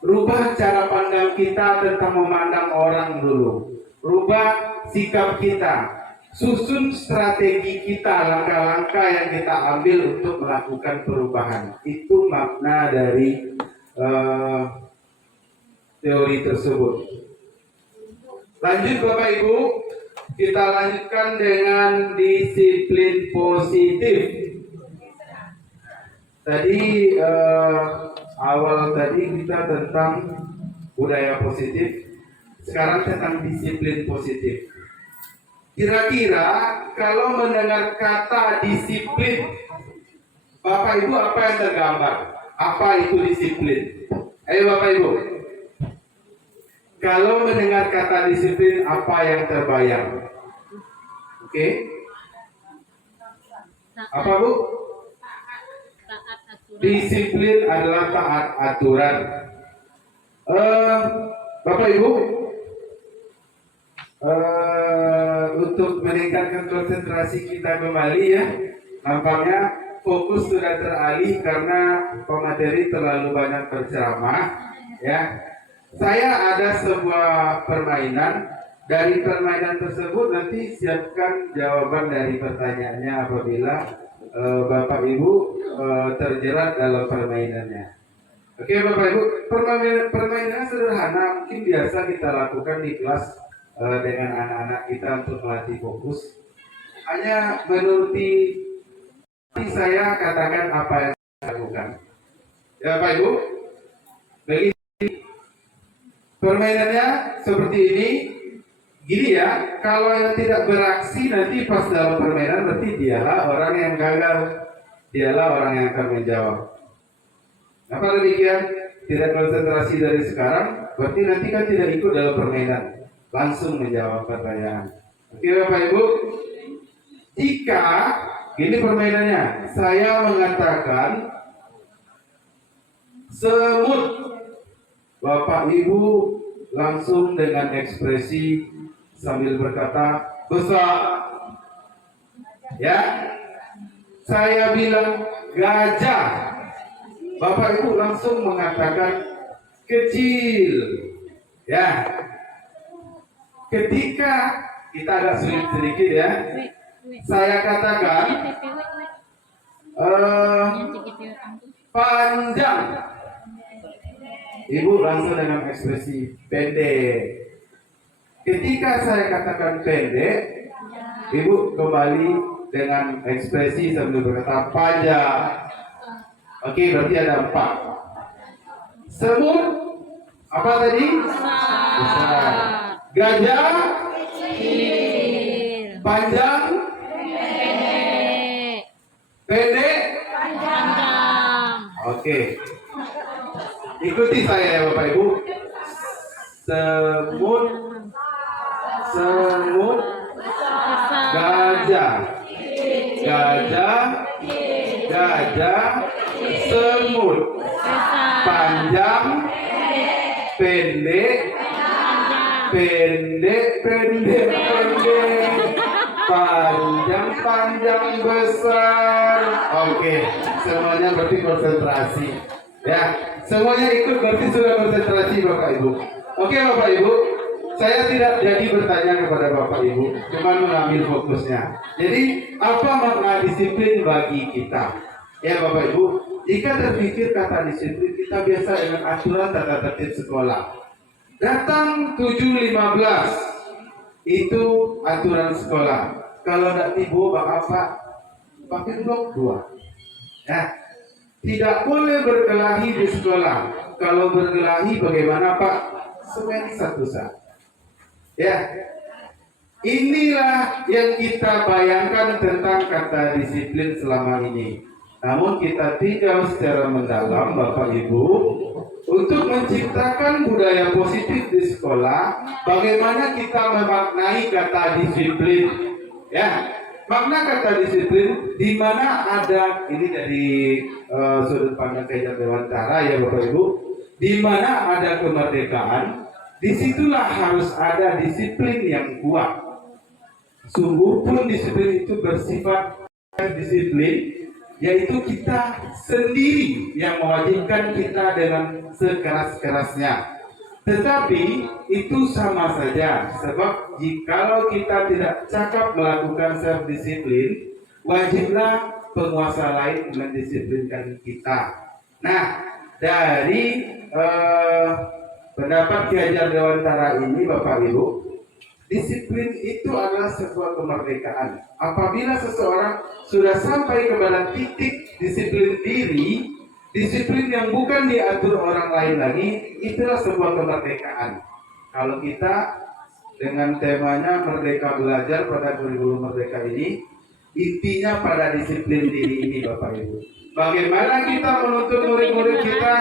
rubah cara pandang kita tentang memandang orang dulu. Rubah sikap kita, susun strategi kita, langkah-langkah yang kita ambil untuk melakukan perubahan. Itu makna dari teori tersebut. Lanjut Bapak Ibu, kita lanjutkan dengan disiplin positif. Tadi awal tadi kita tentang budaya positif, sekarang tentang disiplin positif. Kira-kira kalau mendengar kata disiplin, Bapak Ibu apa yang tergambar? Apa itu disiplin? Ayo Bapak Ibu. Kalau mendengar kata disiplin, apa yang terbayang? Oke? Apa Bu? Disiplin adalah taat aturan. Bapak Ibu, untuk meningkatkan konsentrasi kita kembali ya, nampaknya fokus sudah teralih karena pemateri terlalu banyak berceramah ya. Saya ada sebuah permainan. Dari permainan tersebut nanti siapkan jawaban dari pertanyaannya apabila Bapak Ibu terjerat dalam permainannya. Oke Bapak Ibu, permainan sederhana mungkin biasa kita lakukan di kelas dengan anak-anak kita untuk melatih fokus. Hanya menuruti saya katakan apa yang saya lakukan. Ya Bapak Ibu, begini. Permainannya seperti ini, gini ya. kalau yang tidak beraksi nanti pas dalam permainan berarti dialah orang yang gagal, dialah orang yang akan menjawab. Apa demikian? Tidak konsentrasi dari sekarang, berarti nanti kan tidak ikut dalam permainan, langsung menjawab pertanyaan. Oke Bapak Ibu, jika ini permainannya, saya mengatakan semut, Bapak Ibu langsung dengan ekspresi sambil berkata besar. Ya, saya bilang gajah, Bapak Ibu langsung mengatakan kecil. Ya, ketika kita agak sulit sedikit ya, saya katakan panjang, Ibu langsung dengan ekspresi pendek. Ketika saya katakan pendek, Ibu kembali dengan ekspresi sambil berkata panjang. Oke, berarti ada 4. Semut, apa tadi? Besar. Gajah, panjang, pendek, oke. Ikuti saya ya Bapak Ibu. Semut, gajah, semut, panjang, pendek, panjang, besar. Oke, semuanya berarti konsentrasi. Ya, semuanya ikut berarti sudah konsentrasi Bapak Ibu. Oke Bapak Ibu, saya tidak jadi bertanya kepada Bapak Ibu, cuma mengambil fokusnya. Jadi apa makna disiplin bagi kita? Ya Bapak Ibu, jika terpikir kata disiplin, kita biasa dengan aturan tata tertib sekolah. Datang 7.15 itu aturan sekolah. Kalau tidak tiba apa? Pakai blok 2. Ya, tidak boleh berkelahi di sekolah. Kalau berkelahi bagaimana Pak? Semen satu saat. Ya, inilah yang kita bayangkan tentang kata disiplin selama ini. Namun kita tinjau secara mendalam Bapak Ibu, untuk menciptakan budaya positif di sekolah, bagaimana kita memaknai kata disiplin? Ya, makna kata disiplin di mana ada ini dari sudut pandang Kajian Dewantara ya Bapak Ibu, di mana ada kemerdekaan, disitulah harus ada disiplin yang kuat. Sungguh pun disiplin itu bersifat disiplin, yaitu kita sendiri yang mewajibkan kita dengan sekeras-kerasnya. Tetapi itu sama saja, sebab jikalau kita tidak cakap melakukan self disiplin, wajiblah penguasa lain mendisiplinkan kita. Nah, dari pendapat Ki Hajar Dewantara ini Bapak Ibu, disiplin itu adalah sebuah kemerdekaan. Apabila seseorang sudah sampai kepada titik disiplin diri, disiplin yang bukan diatur orang lain lagi, itulah sebuah kemerdekaan. Kalau kita dengan temanya Merdeka Belajar pada kurikulum Merdeka ini, intinya pada disiplin diri ini Bapak Ibu. Bagaimana kita menuntut murid-murid kita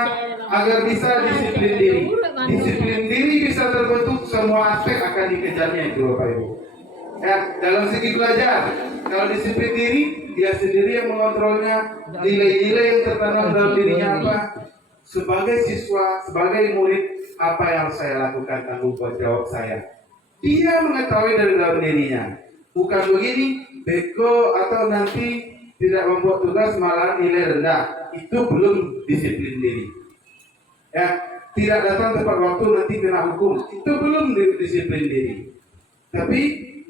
agar bisa disiplin diri. Disiplin diri bisa terbentuk, semua aspek akan dikejarnya itu Bapak Ibu. Ya, dalam segi belajar, kalau disiplin diri, dia sendiri yang mengontrolnya, nilai-nilai yang tertanam dalam dirinya apa. Sebagai siswa, sebagai murid, apa yang saya lakukan, tanggung jawab saya. Dia mengetahui dari dalam dirinya. Bukan begini, beko atau nanti tidak membuat tugas malah nilai rendah. Itu belum disiplin diri. Ya, tidak datang tepat waktu nanti kena hukum. Itu belum disiplin diri. Tapi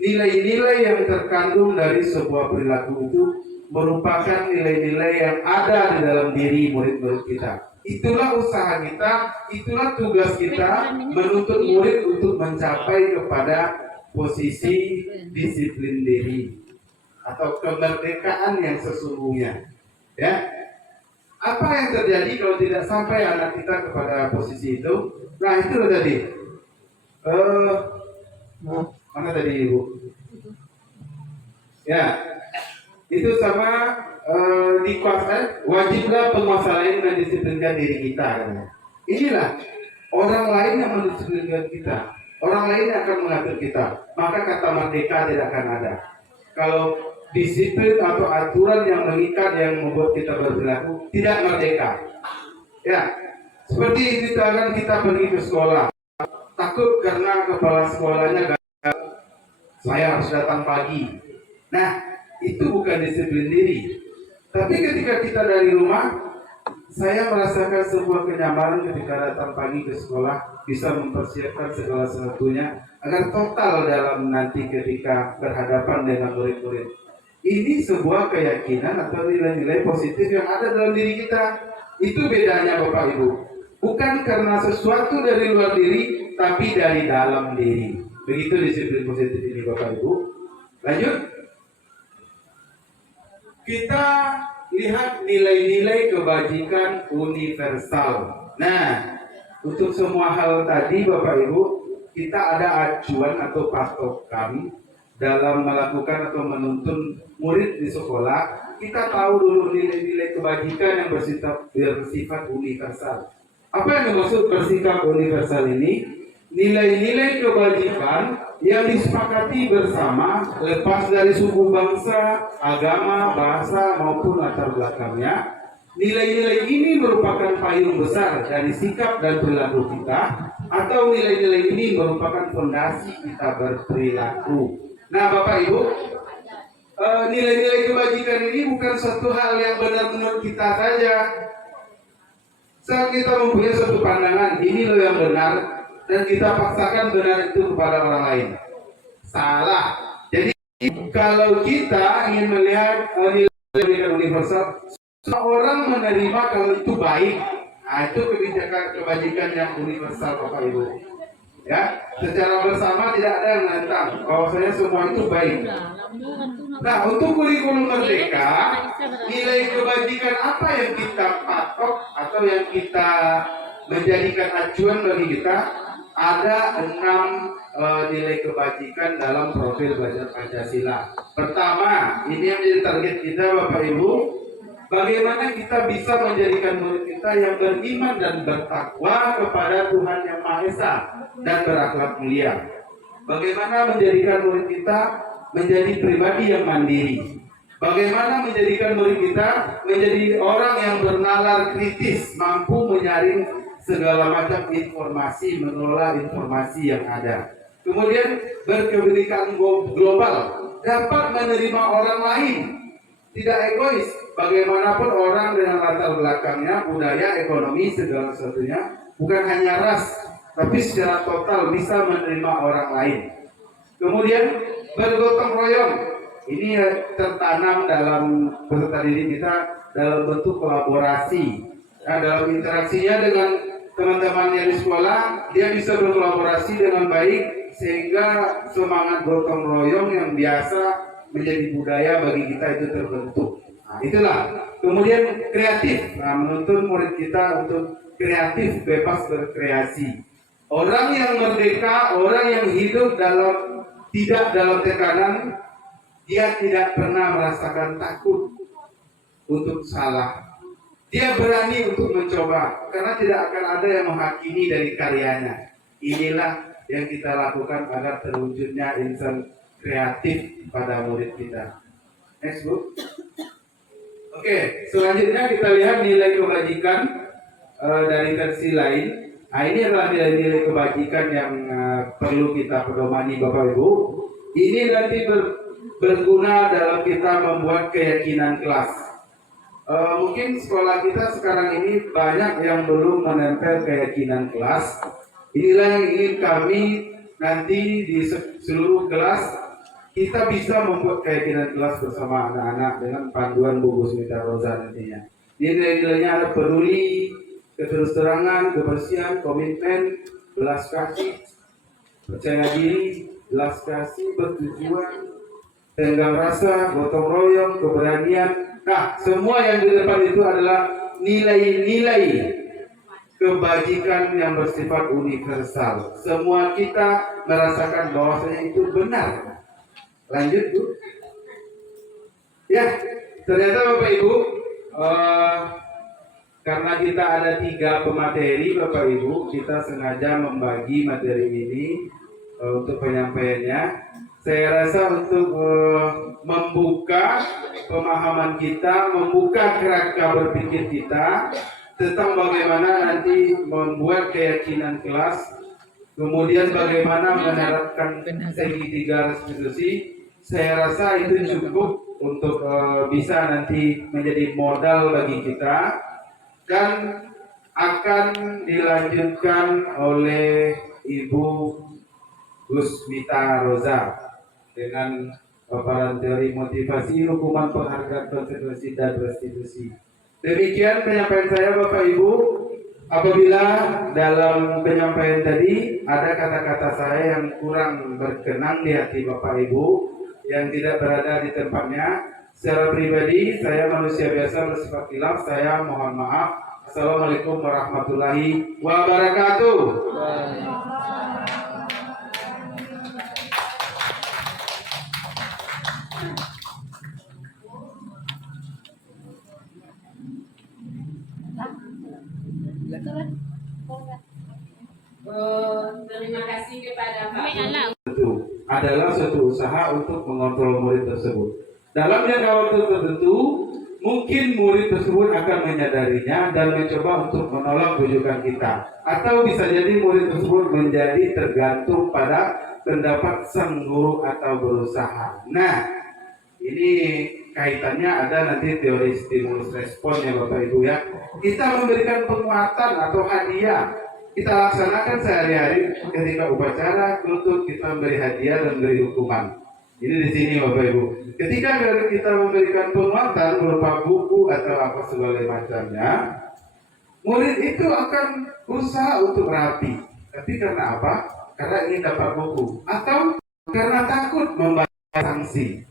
nilai-nilai yang terkandung dari sebuah perilaku itu merupakan nilai-nilai yang ada di dalam diri murid-murid kita. Itulah usaha kita, itulah tugas kita menuntut murid untuk mencapai kepada posisi disiplin diri atau kemerdekaan yang sesungguhnya. Ya, apa yang terjadi kalau tidak sampai anak kita kepada posisi itu? Nah itu tadi. Mana tadi Ibu? Ya, itu sama dikuasai, wajiblah penguasa lain mendisiplinkan diri kita. Inilah orang lain yang mendisiplinkan kita, orang lain yang akan mengatur kita. Maka kata merdeka tidak akan ada. Kalau disiplin atau aturan yang mengikat yang membuat kita berperilaku tidak merdeka. Ya, seperti misalkan kita pergi ke sekolah, takut karena kepala sekolahnya gagal, saya harus datang pagi. Nah, itu bukan disiplin diri. Tapi ketika kita dari rumah, saya merasakan sebuah kenyamanan ketika datang pagi ke sekolah, bisa mempersiapkan segala sesuatunya agar total dalam nanti ketika berhadapan dengan murid-murid. Ini sebuah keyakinan atau nilai-nilai positif yang ada dalam diri kita. Itu bedanya Bapak Ibu. Bukan karena sesuatu dari luar diri, tapi dari dalam diri. Begitu disiplin positif ini Bapak Ibu. Lanjut. Kita lihat nilai-nilai kebajikan universal. Nah, untuk semua hal tadi Bapak Ibu, kita ada acuan atau patokan dalam melakukan atau menuntun murid di sekolah. Kita tahu dulu nilai-nilai kebajikan yang bersifat universal. Apa yang dimaksud bersifat universal ini? Nilai-nilai kebajikan yang disepakati bersama lepas dari suku bangsa, agama, bahasa maupun latar belakangnya. Nilai-nilai ini merupakan payung besar dari sikap dan perilaku kita, atau nilai-nilai ini merupakan fondasi kita berperilaku. Nah Bapak Ibu, nilai-nilai kebajikan ini bukan suatu hal yang benar menurut kita saja. Saat kita mempunyai suatu pandangan, ini loh yang benar, dan kita paksakan benar itu kepada orang lain, salah. Jadi kalau kita ingin melihat nilai universal, semua orang menerima kalau itu baik. Nah, itu kebijakan kebajikan yang universal Bapak Ibu. Ya, secara bersama tidak ada yang menentang bahwasanya semua itu baik. Nah, untuk kurikulum merdeka, nilai kebajikan apa yang kita patok atau yang kita menjadikan acuan bagi kita? Ada 6 nilai kebajikan dalam profil belajar Pancasila. Pertama, ini yang menjadi target kita Bapak Ibu, bagaimana kita bisa menjadikan murid kita yang beriman dan bertakwa kepada Tuhan Yang Maha Esa dan berakhlak mulia. Bagaimana menjadikan murid kita menjadi pribadi yang mandiri. Bagaimana menjadikan murid kita menjadi orang yang bernalar kritis, mampu menyaring segala macam informasi, mengelola informasi yang ada. Kemudian berkebinekaan global, dapat menerima orang lain, tidak egois. Bagaimanapun orang dengan latar belakangnya, budaya, ekonomi, segala sesuatunya, bukan hanya ras, tapi secara total bisa menerima orang lain. Kemudian bergotong royong, ini tertanam dalam peserta didik kita dalam bentuk kolaborasi. Nah, dalam interaksinya dengan teman-temannya di sekolah, dia bisa berkolaborasi dengan baik sehingga semangat gotong royong yang biasa menjadi budaya bagi kita itu terbentuk. Nah, itulah. Kemudian kreatif, menuntun murid kita untuk kreatif, bebas berkreasi. Orang yang merdeka, orang yang hidup tidak dalam tekanan, dia tidak pernah merasakan takut untuk salah. Dia berani untuk mencoba, karena tidak akan ada yang menghakimi dari karyanya. Inilah yang kita lakukan agar terwujudnya insan kreatif pada murid kita. Next, Bu. Oke, selanjutnya kita lihat nilai kebajikan dari versi lain. Nah, ini adalah nilai-nilai kebajikan yang perlu kita pedomani Bapak Ibu. Ini nanti berguna dalam kita membuat keyakinan kelas. Mungkin sekolah kita sekarang ini banyak yang belum menempel keyakinan kelas. Inilah yang ingin kami nanti di seluruh kelas kita bisa membuat keyakinan kelas bersama anak-anak dengan panduan Bu Gusmita Roza nantinya. Nilai-nilainya ada peduli, keterus-terangan, kebersihan, komitmen, belas kasih, percaya diri, belas kasih, bertujuan, tenggang rasa, gotong royong, keberanian. Nah, semua yang di depan itu adalah nilai-nilai kebajikan yang bersifat universal. Semua kita merasakan bahwasanya itu benar. Lanjut, Bu. Ya, ternyata Bapak Ibu, karena kita ada 3 pemateri Bapak Ibu, kita sengaja membagi materi ini untuk penyampaiannya. Saya rasa untuk membuka pemahaman kita, membuka kerangka berpikir kita tentang bagaimana nanti membuat keyakinan kelas, kemudian bagaimana menerapkan segitiga restitusi. Saya rasa itu cukup untuk bisa nanti menjadi modal bagi kita, dan akan dilanjutkan oleh Ibu Gusmita Roza dengan paparan teori motivasi, hukuman, penghargaan, konsekuensi, dan restitusi. Demikian penyampaian saya Bapak Ibu. Apabila dalam penyampaian tadi ada kata-kata saya yang kurang berkenan di hati Bapak Ibu, yang tidak berada di tempatnya, secara pribadi saya manusia biasa bersifat khilaf, saya mohon maaf. Assalamualaikum warahmatullahi wabarakatuh. Terima kasih kepada Pak. Itu adalah suatu usaha untuk mengontrol murid tersebut. Dalam jangka waktu tertentu, mungkin murid tersebut akan menyadarinya dan mencoba untuk menolak rujukan kita. Atau bisa jadi murid tersebut menjadi tergantung pada pendapat sang guru atau berusaha. Nah, ini kaitannya ada nanti teori stimulus respon ya Bapak Ibu ya. Kita memberikan penguatan atau hadiah. Kita laksanakan sehari-hari ketika upacara, kultur, kita memberi hadiah dan memberi hukuman. Ini di sini Bapak Ibu. Ketika kita memberikan penguatan berupa buku atau apa segala macamnya, murid itu akan berusaha untuk rapi. Tapi karena apa? Karena ingin dapat buku atau karena takut membayar sanksi.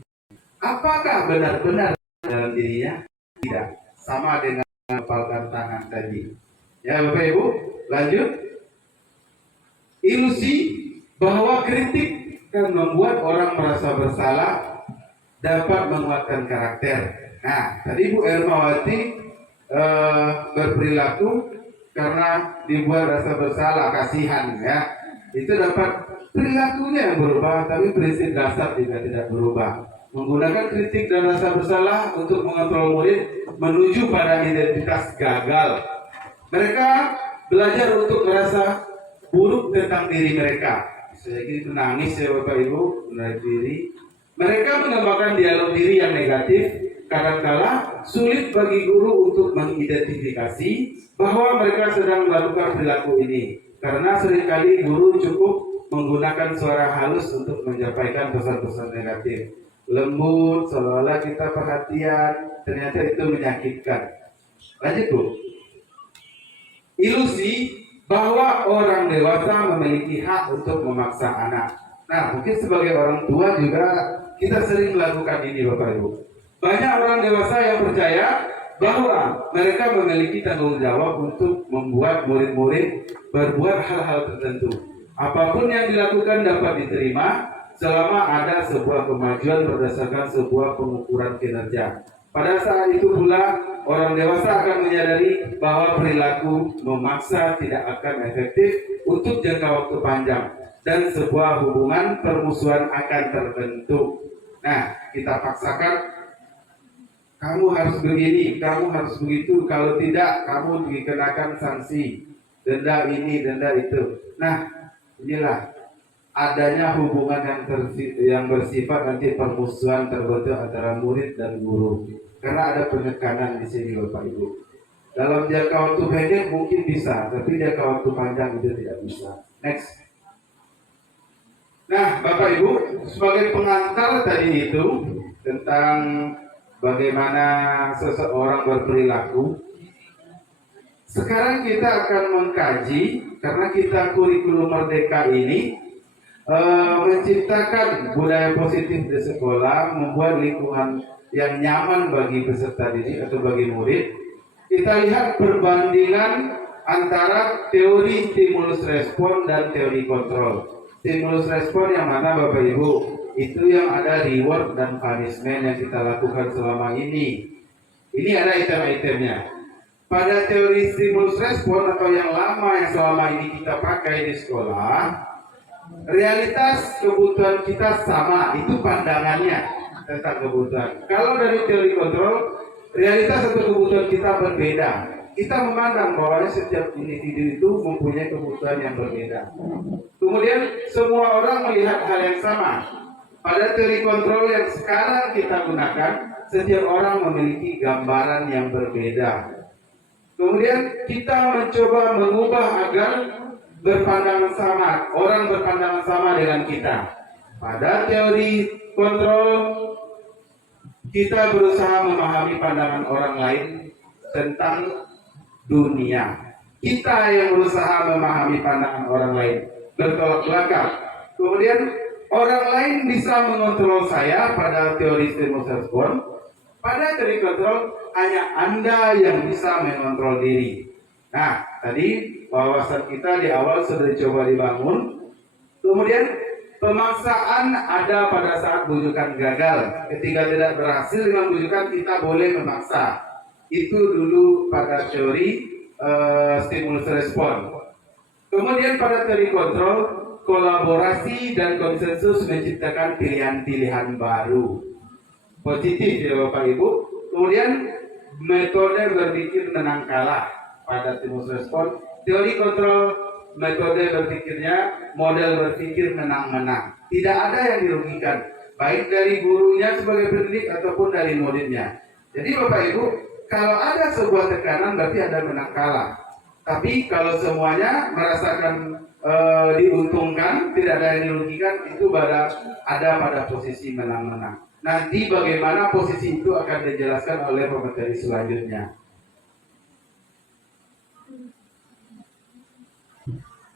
Apakah benar-benar dalam dirinya? Tidak. Sama dengan mengepalkan tangan tadi. Ya Bapak Ibu, lanjut. Ilusi bahwa kritik kan membuat orang merasa bersalah, dapat menguatkan karakter. Nah, tadi Bu Ermawati berperilaku karena dibuat rasa bersalah, kasihan ya. Itu dapat perilakunya yang berubah, tapi prinsip dasar juga tidak berubah. Menggunakan kritik dan rasa bersalah untuk mengontrol murid menuju pada identitas gagal. Mereka belajar untuk merasa buruk tentang diri mereka. Saya kira itu nangis ya Bapak Ibu, menarik diri. Mereka mengembangkan dialog diri yang negatif. Kadangkala sulit bagi guru untuk mengidentifikasi bahwa mereka sedang melakukan perilaku ini, karena seringkali guru cukup menggunakan suara halus untuk menyampaikan pesan-pesan negatif. Lembut, seolah-olah kita perhatian, ternyata itu menyakitkan. Lanjut Bu. Ilusi bahwa orang dewasa memiliki hak untuk memaksa anak. Nah, mungkin sebagai orang tua juga kita sering melakukan ini Bapak Ibu. Banyak orang dewasa yang percaya bahwa mereka memiliki tanggung jawab untuk membuat murid-murid berbuat hal-hal tertentu. Apapun yang dilakukan dapat diterima selama ada sebuah kemajuan berdasarkan sebuah pengukuran kinerja. Pada saat itu pula orang dewasa akan menyadari bahwa perilaku memaksa tidak akan efektif untuk jangka waktu panjang dan sebuah hubungan permusuhan akan terbentuk. Nah, kita paksakan, kamu harus begini, kamu harus begitu, kalau tidak kamu dikenakan sanksi, denda ini, denda itu. Nah, inilah adanya hubungan yang bersifat nanti permusuhan terbentuk antara murid dan guru. Karena ada penekanan di sini Bapak Ibu. Dalam jangka waktu pendek mungkin bisa, tapi jangka waktu panjang itu tidak bisa. Next. Nah, Bapak Ibu, sebagai pengantar tadi itu tentang bagaimana seseorang berperilaku. Sekarang kita akan mengkaji, karena kita kurikulum merdeka ini menciptakan budaya positif di sekolah, membuat lingkungan yang nyaman bagi peserta didik atau bagi murid. Kita lihat perbandingan antara teori stimulus respon dan teori kontrol. Stimulus respon yang mana Bapak Ibu, itu yang ada reward dan punishment yang kita lakukan selama ini. Ini ada item-itemnya. Pada teori stimulus respon atau yang lama yang selama ini kita pakai di sekolah, realitas kebutuhan kita sama, itu pandangannya tentang kebutuhan. Kalau dari teori kontrol, realitas atau kebutuhan kita berbeda. Kita memandang bahwa setiap individu itu mempunyai kebutuhan yang berbeda. Kemudian semua orang melihat hal yang sama. Pada teori kontrol yang sekarang kita gunakan, setiap orang memiliki gambaran yang berbeda. Kemudian kita mencoba mengubah agar berpandangan sama, orang berpandangan sama dengan kita. Pada teori kontrol, kita berusaha memahami pandangan orang lain tentang dunia. Kita yang berusaha memahami pandangan orang lain, bertolak belakang. Kemudian orang lain bisa mengontrol saya pada teori stimulus respon. Pada teori kontrol, hanya Anda yang bisa mengontrol diri. Nah, tadi wawasan kita di awal sudah dicoba dibangun. Kemudian pemaksaan ada pada saat bujukan gagal. Ketika tidak berhasil dengan bujukan, kita boleh memaksa. Itu dulu pada teori stimulus respon. Kemudian pada teori kontrol, kolaborasi dan konsensus menciptakan pilihan-pilihan baru. Positif ya Bapak Ibu. Kemudian metode berpikir menang kalah pada stimulus respon. Teori kontrol, metode berpikirnya model berpikir menang-menang. Tidak ada yang dirugikan, baik dari gurunya sebagai pendidik ataupun dari muridnya. Jadi Bapak Ibu, kalau ada sebuah tekanan berarti ada menang kalah. Tapi kalau semuanya merasakan diuntungkan, tidak ada yang dirugikan, itu ada pada posisi menang-menang. Nanti bagaimana posisi itu akan dijelaskan oleh pemateri selanjutnya.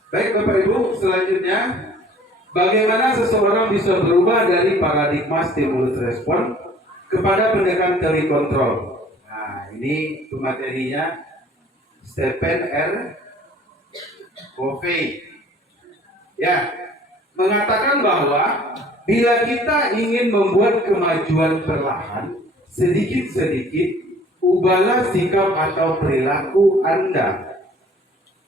Baik Bapak Ibu, selanjutnya bagaimana seseorang bisa berubah dari paradigma stimulus respon kepada pendekatan teori kontrol. Nah, ini pematerinya Stephen R. Covey. Ya, mengatakan bahwa bila kita ingin membuat kemajuan perlahan, sedikit-sedikit, ubahlah sikap atau perilaku Anda.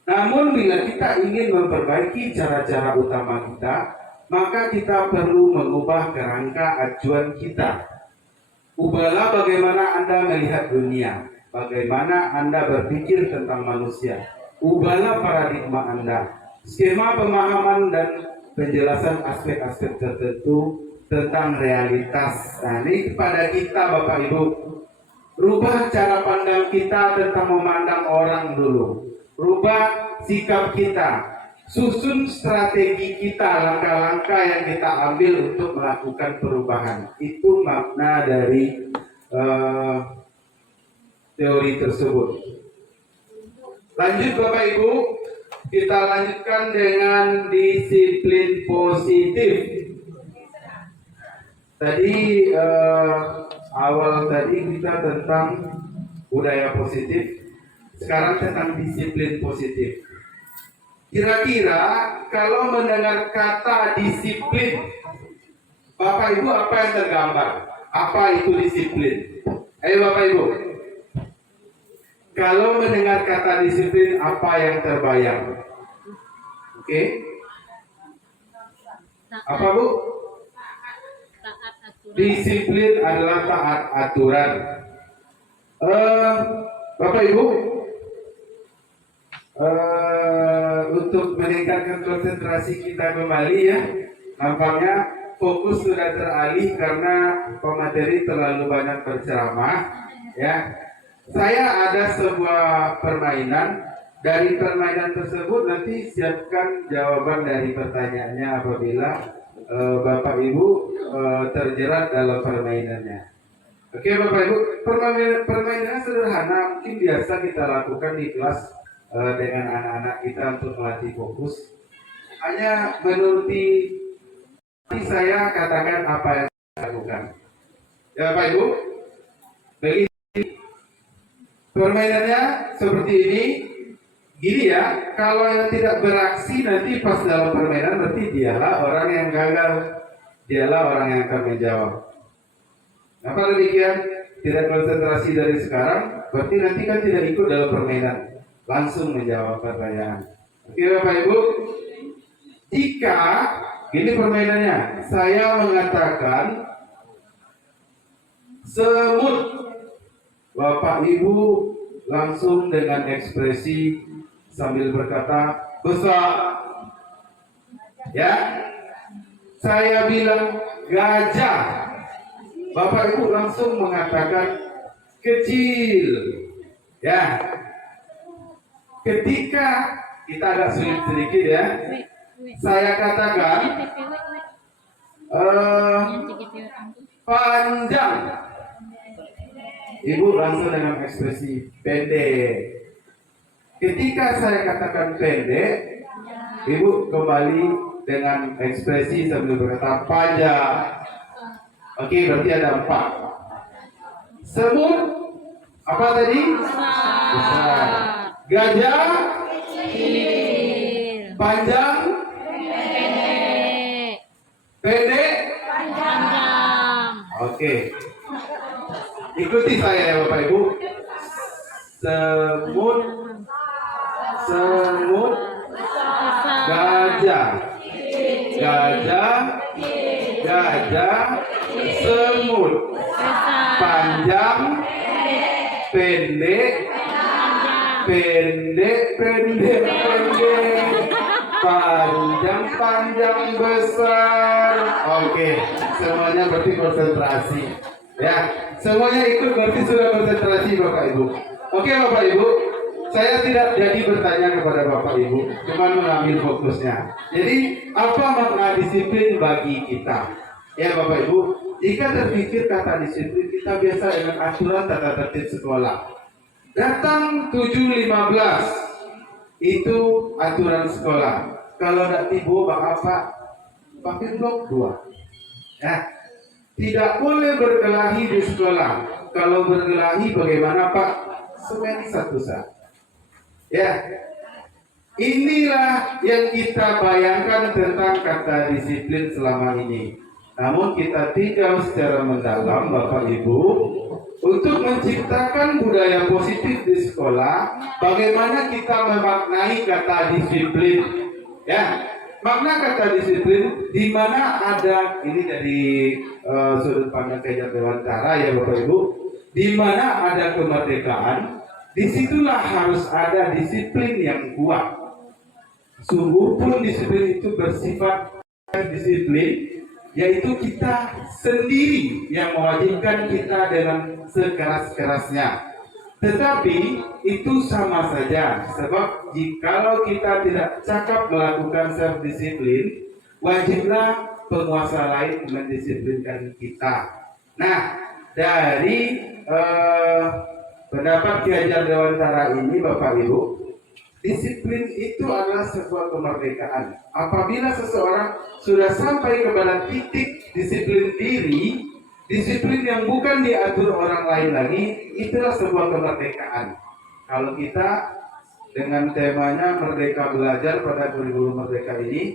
Namun bila kita ingin memperbaiki cara-cara utama kita, maka kita perlu mengubah kerangka acuan kita. Ubahlah bagaimana Anda melihat dunia, bagaimana Anda berpikir tentang manusia. Ubahlah paradigma Anda, skema pemahaman dan penjelasan aspek-aspek tertentu tentang realitas. Nah, ini kepada kita Bapak Ibu, rubah cara pandang kita tentang memandang orang dulu. Rubah sikap kita, susun strategi kita, langkah-langkah yang kita ambil untuk melakukan perubahan. Itu makna dari teori tersebut. Lanjut Bapak Ibu, kita lanjutkan dengan disiplin positif. Tadi awal tadi kita tentang budaya positif. Sekarang tentang disiplin positif. Kira-kira kalau mendengar kata disiplin, Bapak Ibu apa yang tergambar? Apa itu disiplin? Ayo Bapak Ibu. Kalau mendengar kata disiplin, apa yang terbayang? Oke? Apa Bu? Disiplin adalah taat aturan. Bapak Ibu, untuk meningkatkan konsentrasi kita kembali ya, nampaknya fokus sudah teralih karena pemateri terlalu banyak berceramah ya. Saya ada sebuah permainan. Dari permainan tersebut nanti siapkan jawaban dari pertanyaannya apabila Bapak Ibu terjerat dalam permainannya. Oke Bapak Ibu, permainannya sederhana, mungkin biasa kita lakukan di kelas dengan anak-anak kita untuk melatih fokus. Hanya menuruti saya katakan apa yang saya lakukan. Ya Bapak Ibu, begini. Permainannya seperti ini. gini ya, kalau yang tidak beraksi nanti pas dalam permainan berarti dialah orang yang gagal, dialah orang yang akan menjawab. Apa demikian? Tidak konsentrasi dari sekarang, berarti nanti kan tidak ikut dalam permainan, langsung menjawab pertanyaan. Oke Bapak Ibu, jika ini permainannya, saya mengatakan semut, Bapak Ibu langsung dengan ekspresi sambil berkata besar. Ya, saya bilang gajah, Bapak Ibu langsung mengatakan kecil. Ya, ketika kita agak sulit sedikit ya, saya katakan panjang, Ibu langsung dengan ekspresi pendek. Ketika saya katakan pendek, Ibu kembali dengan ekspresi sambil berkata panjang. Oke, berarti ada 4. Semut, apa tadi? Besar. Gajah, panjang, pendek, oke. Ikuti saya ya Bapak Ibu. Semut, semut, gajah, gajah, gajah, semut, panjang, pendek, pendek, pendek, pendek, panjang, panjang, besar. Oke, semuanya berarti konsentrasi. Ya, semuanya ikut berarti sudah konsentrasi Bapak Ibu. Oke Bapak Ibu, saya tidak jadi bertanya kepada Bapak Ibu, cuma mengambil fokusnya. Jadi apa makna disiplin bagi kita? Ya Bapak Ibu, jika terpikir kata disiplin, kita biasa dengan aturan tata tertib sekolah. Datang 7.15 itu aturan sekolah. Kalau tidak tiba apa? Pakai blok 2. Ya, tidak boleh berkelahi di sekolah. Kalau berkelahi bagaimana Pak? Semedi satu saat. Ya, inilah yang kita bayangkan tentang kata disiplin selama ini. Namun kita tinjau secara mendalam Bapak Ibu untuk menciptakan budaya positif di sekolah. Bagaimana kita memaknai kata disiplin? Ya, makna kata disiplin di mana ada ini dari sudut pandang Kejar Dewantara ya Bapak Ibu, di mana ada kemerdekaan, disitulah harus ada disiplin yang kuat. Sungguh pun disiplin itu bersifat disiplin, yaitu kita sendiri yang mewajibkan kita dengan sekeras-kerasnya. Tetapi itu sama saja, sebab jikalau kita tidak cakap melakukan self disiplin, wajiblah penguasa lain mendisiplinkan kita. Nah, dari pendapat Ki Hajar Dewantara ini Bapak Ibu, disiplin itu adalah sebuah kemerdekaan. Apabila seseorang sudah sampai kepada titik disiplin diri, disiplin yang bukan diatur orang lain lagi, itulah sebuah kemerdekaan. Kalau kita dengan temanya Merdeka Belajar pada kurikulum Merdeka ini,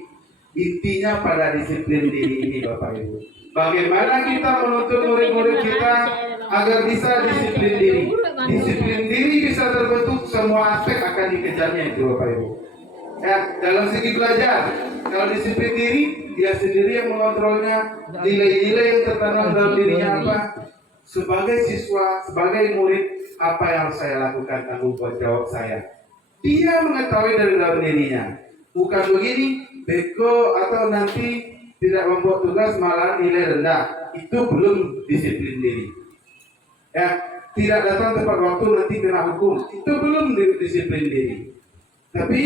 intinya pada disiplin diri ini Bapak Ibu. Bagaimana kita menuntut murid-murid kita agar bisa disiplin diri. Disiplin diri bisa terbentuk, semua aspek akan dikejarnya itu Bapak Ibu. Ya, dalam segi belajar, kalau disiplin diri, dia sendiri yang mengontrolnya, nilai-nilai yang tertanam dalam dirinya apa. Sebagai siswa, sebagai murid, apa yang harus saya lakukan, tanggung jawab saya. Dia mengetahui dari dalam dirinya. Bukan begini, beko atau nanti tidak membuat tugas malah nilai rendah. Itu belum disiplin diri. Ya, tidak datang tepat waktu nanti kena hukum. Itu belum disiplin diri. Tapi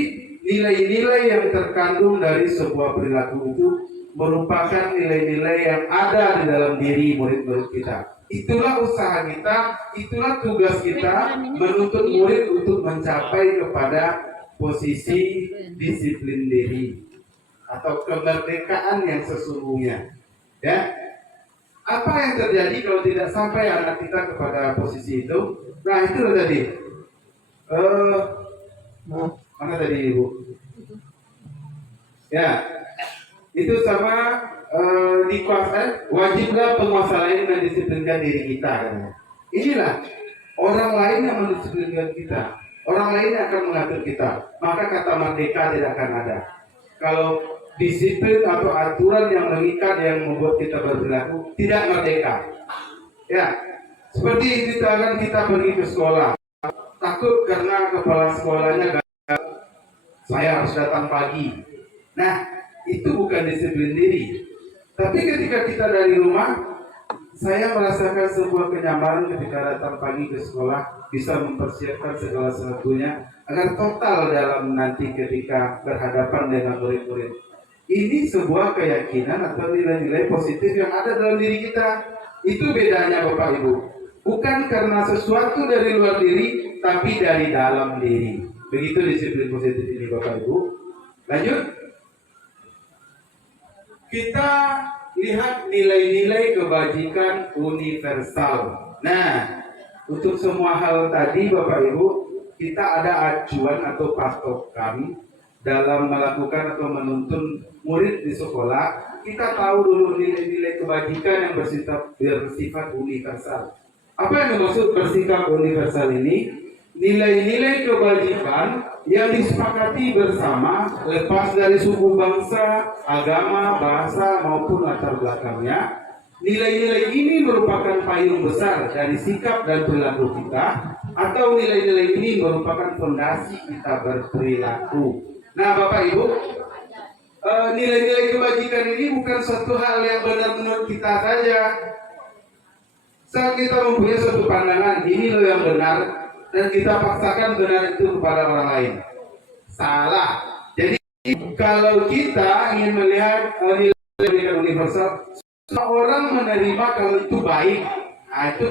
nilai-nilai yang terkandung dari sebuah perilaku itu merupakan nilai-nilai yang ada di dalam diri murid-murid kita. Itulah usaha kita, itulah tugas kita menuntut murid untuk mencapai kepada posisi disiplin diri atau kemerdekaan yang sesungguhnya. Ya, apa yang terjadi kalau tidak sampai anak kita kepada posisi itu? Nah, itu tadi. Mana tadi Ibu? Ya, itu sama dikuasai, wajiblah penguasa lain mendisiplinkan diri kita. Inilah orang lain yang mendisiplinkan kita, orang lain yang akan mengatur kita. Maka kata merdeka tidak akan ada. Kalau disiplin atau aturan yang mengikat yang membuat kita berperilaku, tidak merdeka. Ya, seperti misalkan kita pergi ke sekolah, takut karena kepala sekolahnya saya harus datang pagi. Nah, itu bukan disiplin diri. Tapi ketika kita dari rumah, saya merasakan sebuah kenyamanan ketika datang pagi ke sekolah, bisa mempersiapkan segala sesuatunya agar total dalam nanti ketika berhadapan dengan murid-murid. Ini sebuah keyakinan atau nilai-nilai positif yang ada dalam diri kita. Itu bedanya Bapak Ibu. Bukan karena sesuatu dari luar diri, tapi dari dalam diri. Begitu disiplin positif ini Bapak Ibu. Lanjut. Kita lihat nilai-nilai kebajikan universal. Nah, untuk semua hal tadi Bapak Ibu, kita ada acuan atau patokan dalam melakukan atau menuntun murid di sekolah. Kita tahu dulu nilai-nilai kebajikan yang bersifat universal. Apa yang dimaksud bersifat universal ini? Nilai-nilai kebajikan yang disepakati bersama lepas dari suku bangsa, agama, bahasa maupun latar belakangnya. Nilai-nilai ini merupakan payung besar dari sikap dan perilaku kita, atau nilai-nilai ini merupakan fondasi kita berperilaku. Nah Bapak Ibu, nilai-nilai kebajikan ini bukan suatu hal yang benar menurut kita saja. Saat kita mempunyai suatu pandangan, ini loh yang benar, dan kita paksakan benar itu kepada orang lain, salah. Jadi kalau kita ingin melihat nilai universal, semua orang menerima kalau itu baik. Nah, itu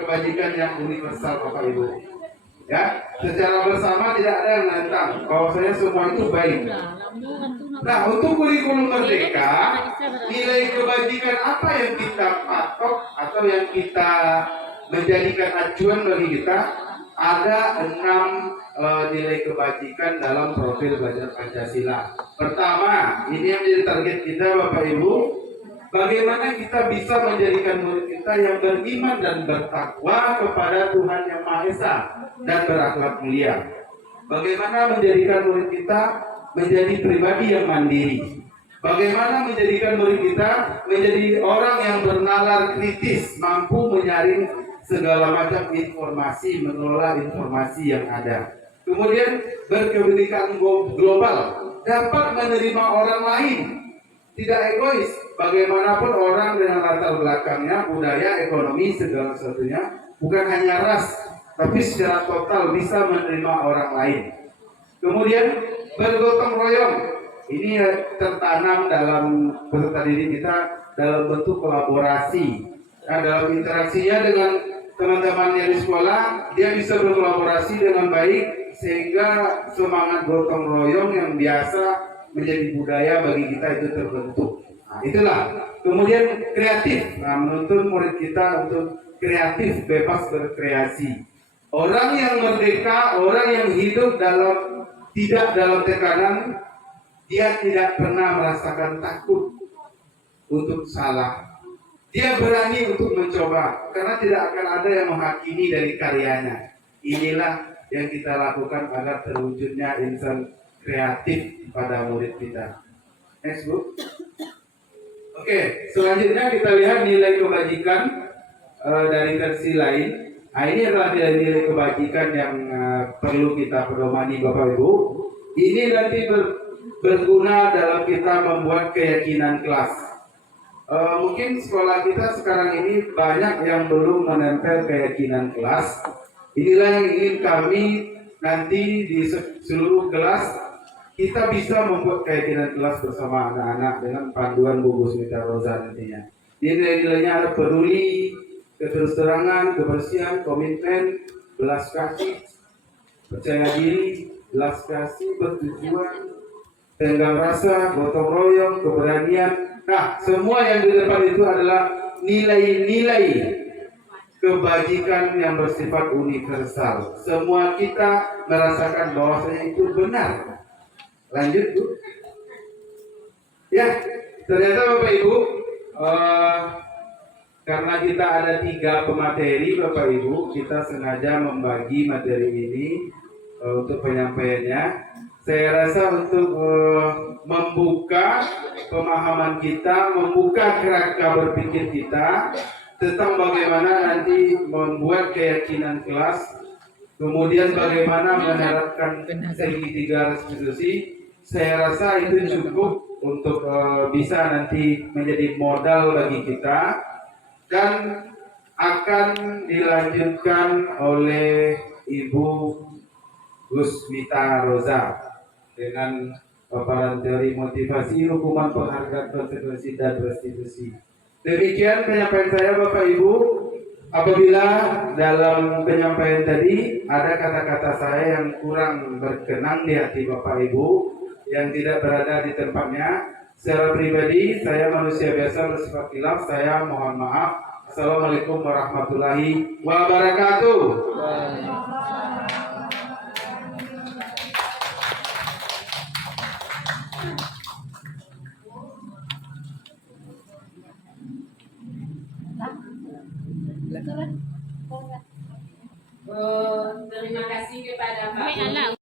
kebajikan yang universal Bapak Ibu. Ya, secara bersama tidak ada yang menentang bahwasanya semua itu baik. Nah, untuk kurikulum merdeka, nilai kebajikan apa yang kita patok atau yang kita menjadikan acuan bagi kita? Ada 6 nilai kebajikan dalam profil belajar Pancasila. Pertama, ini yang menjadi target kita Bapak Ibu, bagaimana kita bisa menjadikan murid kita yang beriman dan bertakwa kepada Tuhan Yang Maha Esa dan berakhlak mulia. Bagaimana menjadikan murid kita menjadi pribadi yang mandiri. Bagaimana menjadikan murid kita menjadi orang yang bernalar kritis, mampu menyaring segala macam informasi, mengelola informasi yang ada. Kemudian berkebinekaan global, dapat menerima orang lain, tidak egois. Bagaimanapun orang dengan latar belakangnya, budaya, ekonomi, segala sesuatunya, bukan hanya ras, tapi secara total bisa menerima orang lain. Kemudian bergotong royong, ini tertanam dalam peserta didik kita dalam bentuk kolaborasi. Nah, dalam interaksinya dengan teman-temannya di sekolah, dia bisa berkolaborasi dengan baik sehingga semangat gotong royong yang biasa menjadi budaya bagi kita itu terbentuk. Nah, itulah. Kemudian kreatif, menuntun murid kita untuk kreatif, bebas berkreasi. Orang yang merdeka, orang yang hidup tidak dalam tekanan, dia tidak pernah merasakan takut untuk salah. Dia berani untuk mencoba, karena tidak akan ada yang menghakimi dari karyanya. Inilah yang kita lakukan agar terwujudnya insan kreatif pada murid kita. Next, Bu. Oke, selanjutnya kita lihat nilai kebajikan dari versi lain. Nah, ini adalah nilai-nilai kebajikan yang perlu kita pedomani Bapak Ibu. Ini nanti berguna dalam kita membuat keyakinan kelas. Mungkin sekolah kita sekarang ini banyak yang belum menempel keyakinan kelas. Inilah yang ingin kami nanti di seluruh kelas kita bisa membuat keyakinan kelas bersama anak-anak dengan panduan Bu Smita Rosa nantinya. Nilai-nilainya ada peduli, keterus-terangan, kebersihan, komitmen, belas kasih, percaya diri, belas kasih, bertujuan, tenggang rasa, gotong royong, keberanian. Nah, semua yang di depan itu adalah nilai-nilai kebajikan yang bersifat universal. Semua kita merasakan bahwasanya itu benar. Lanjut, Bu. Ya, ternyata Bapak Ibu, karena kita ada 3 pemateri Bapak Ibu, kita sengaja membagi materi ini untuk penyampaiannya. Saya rasa untuk membuka pemahaman kita, membuka kerangka berpikir kita tentang bagaimana nanti membuat keyakinan kelas, kemudian bagaimana menerapkan segitiga restitusi. Saya rasa itu cukup untuk bisa nanti menjadi modal bagi kita, dan akan dilanjutkan oleh Ibu Gusmita Roza dengan paparan teori motivasi, hukuman, penghargaan, konsekuensi, dan restitusi. Demikian penyampaian saya Bapak Ibu. Apabila dalam penyampaian tadi ada kata-kata saya yang kurang berkenan di hati Bapak Ibu, yang tidak berada di tempatnya, secara pribadi saya manusia biasa bersifat khilaf, saya mohon maaf. Assalamualaikum warahmatullahi wabarakatuh. Terima kasih kepada Pak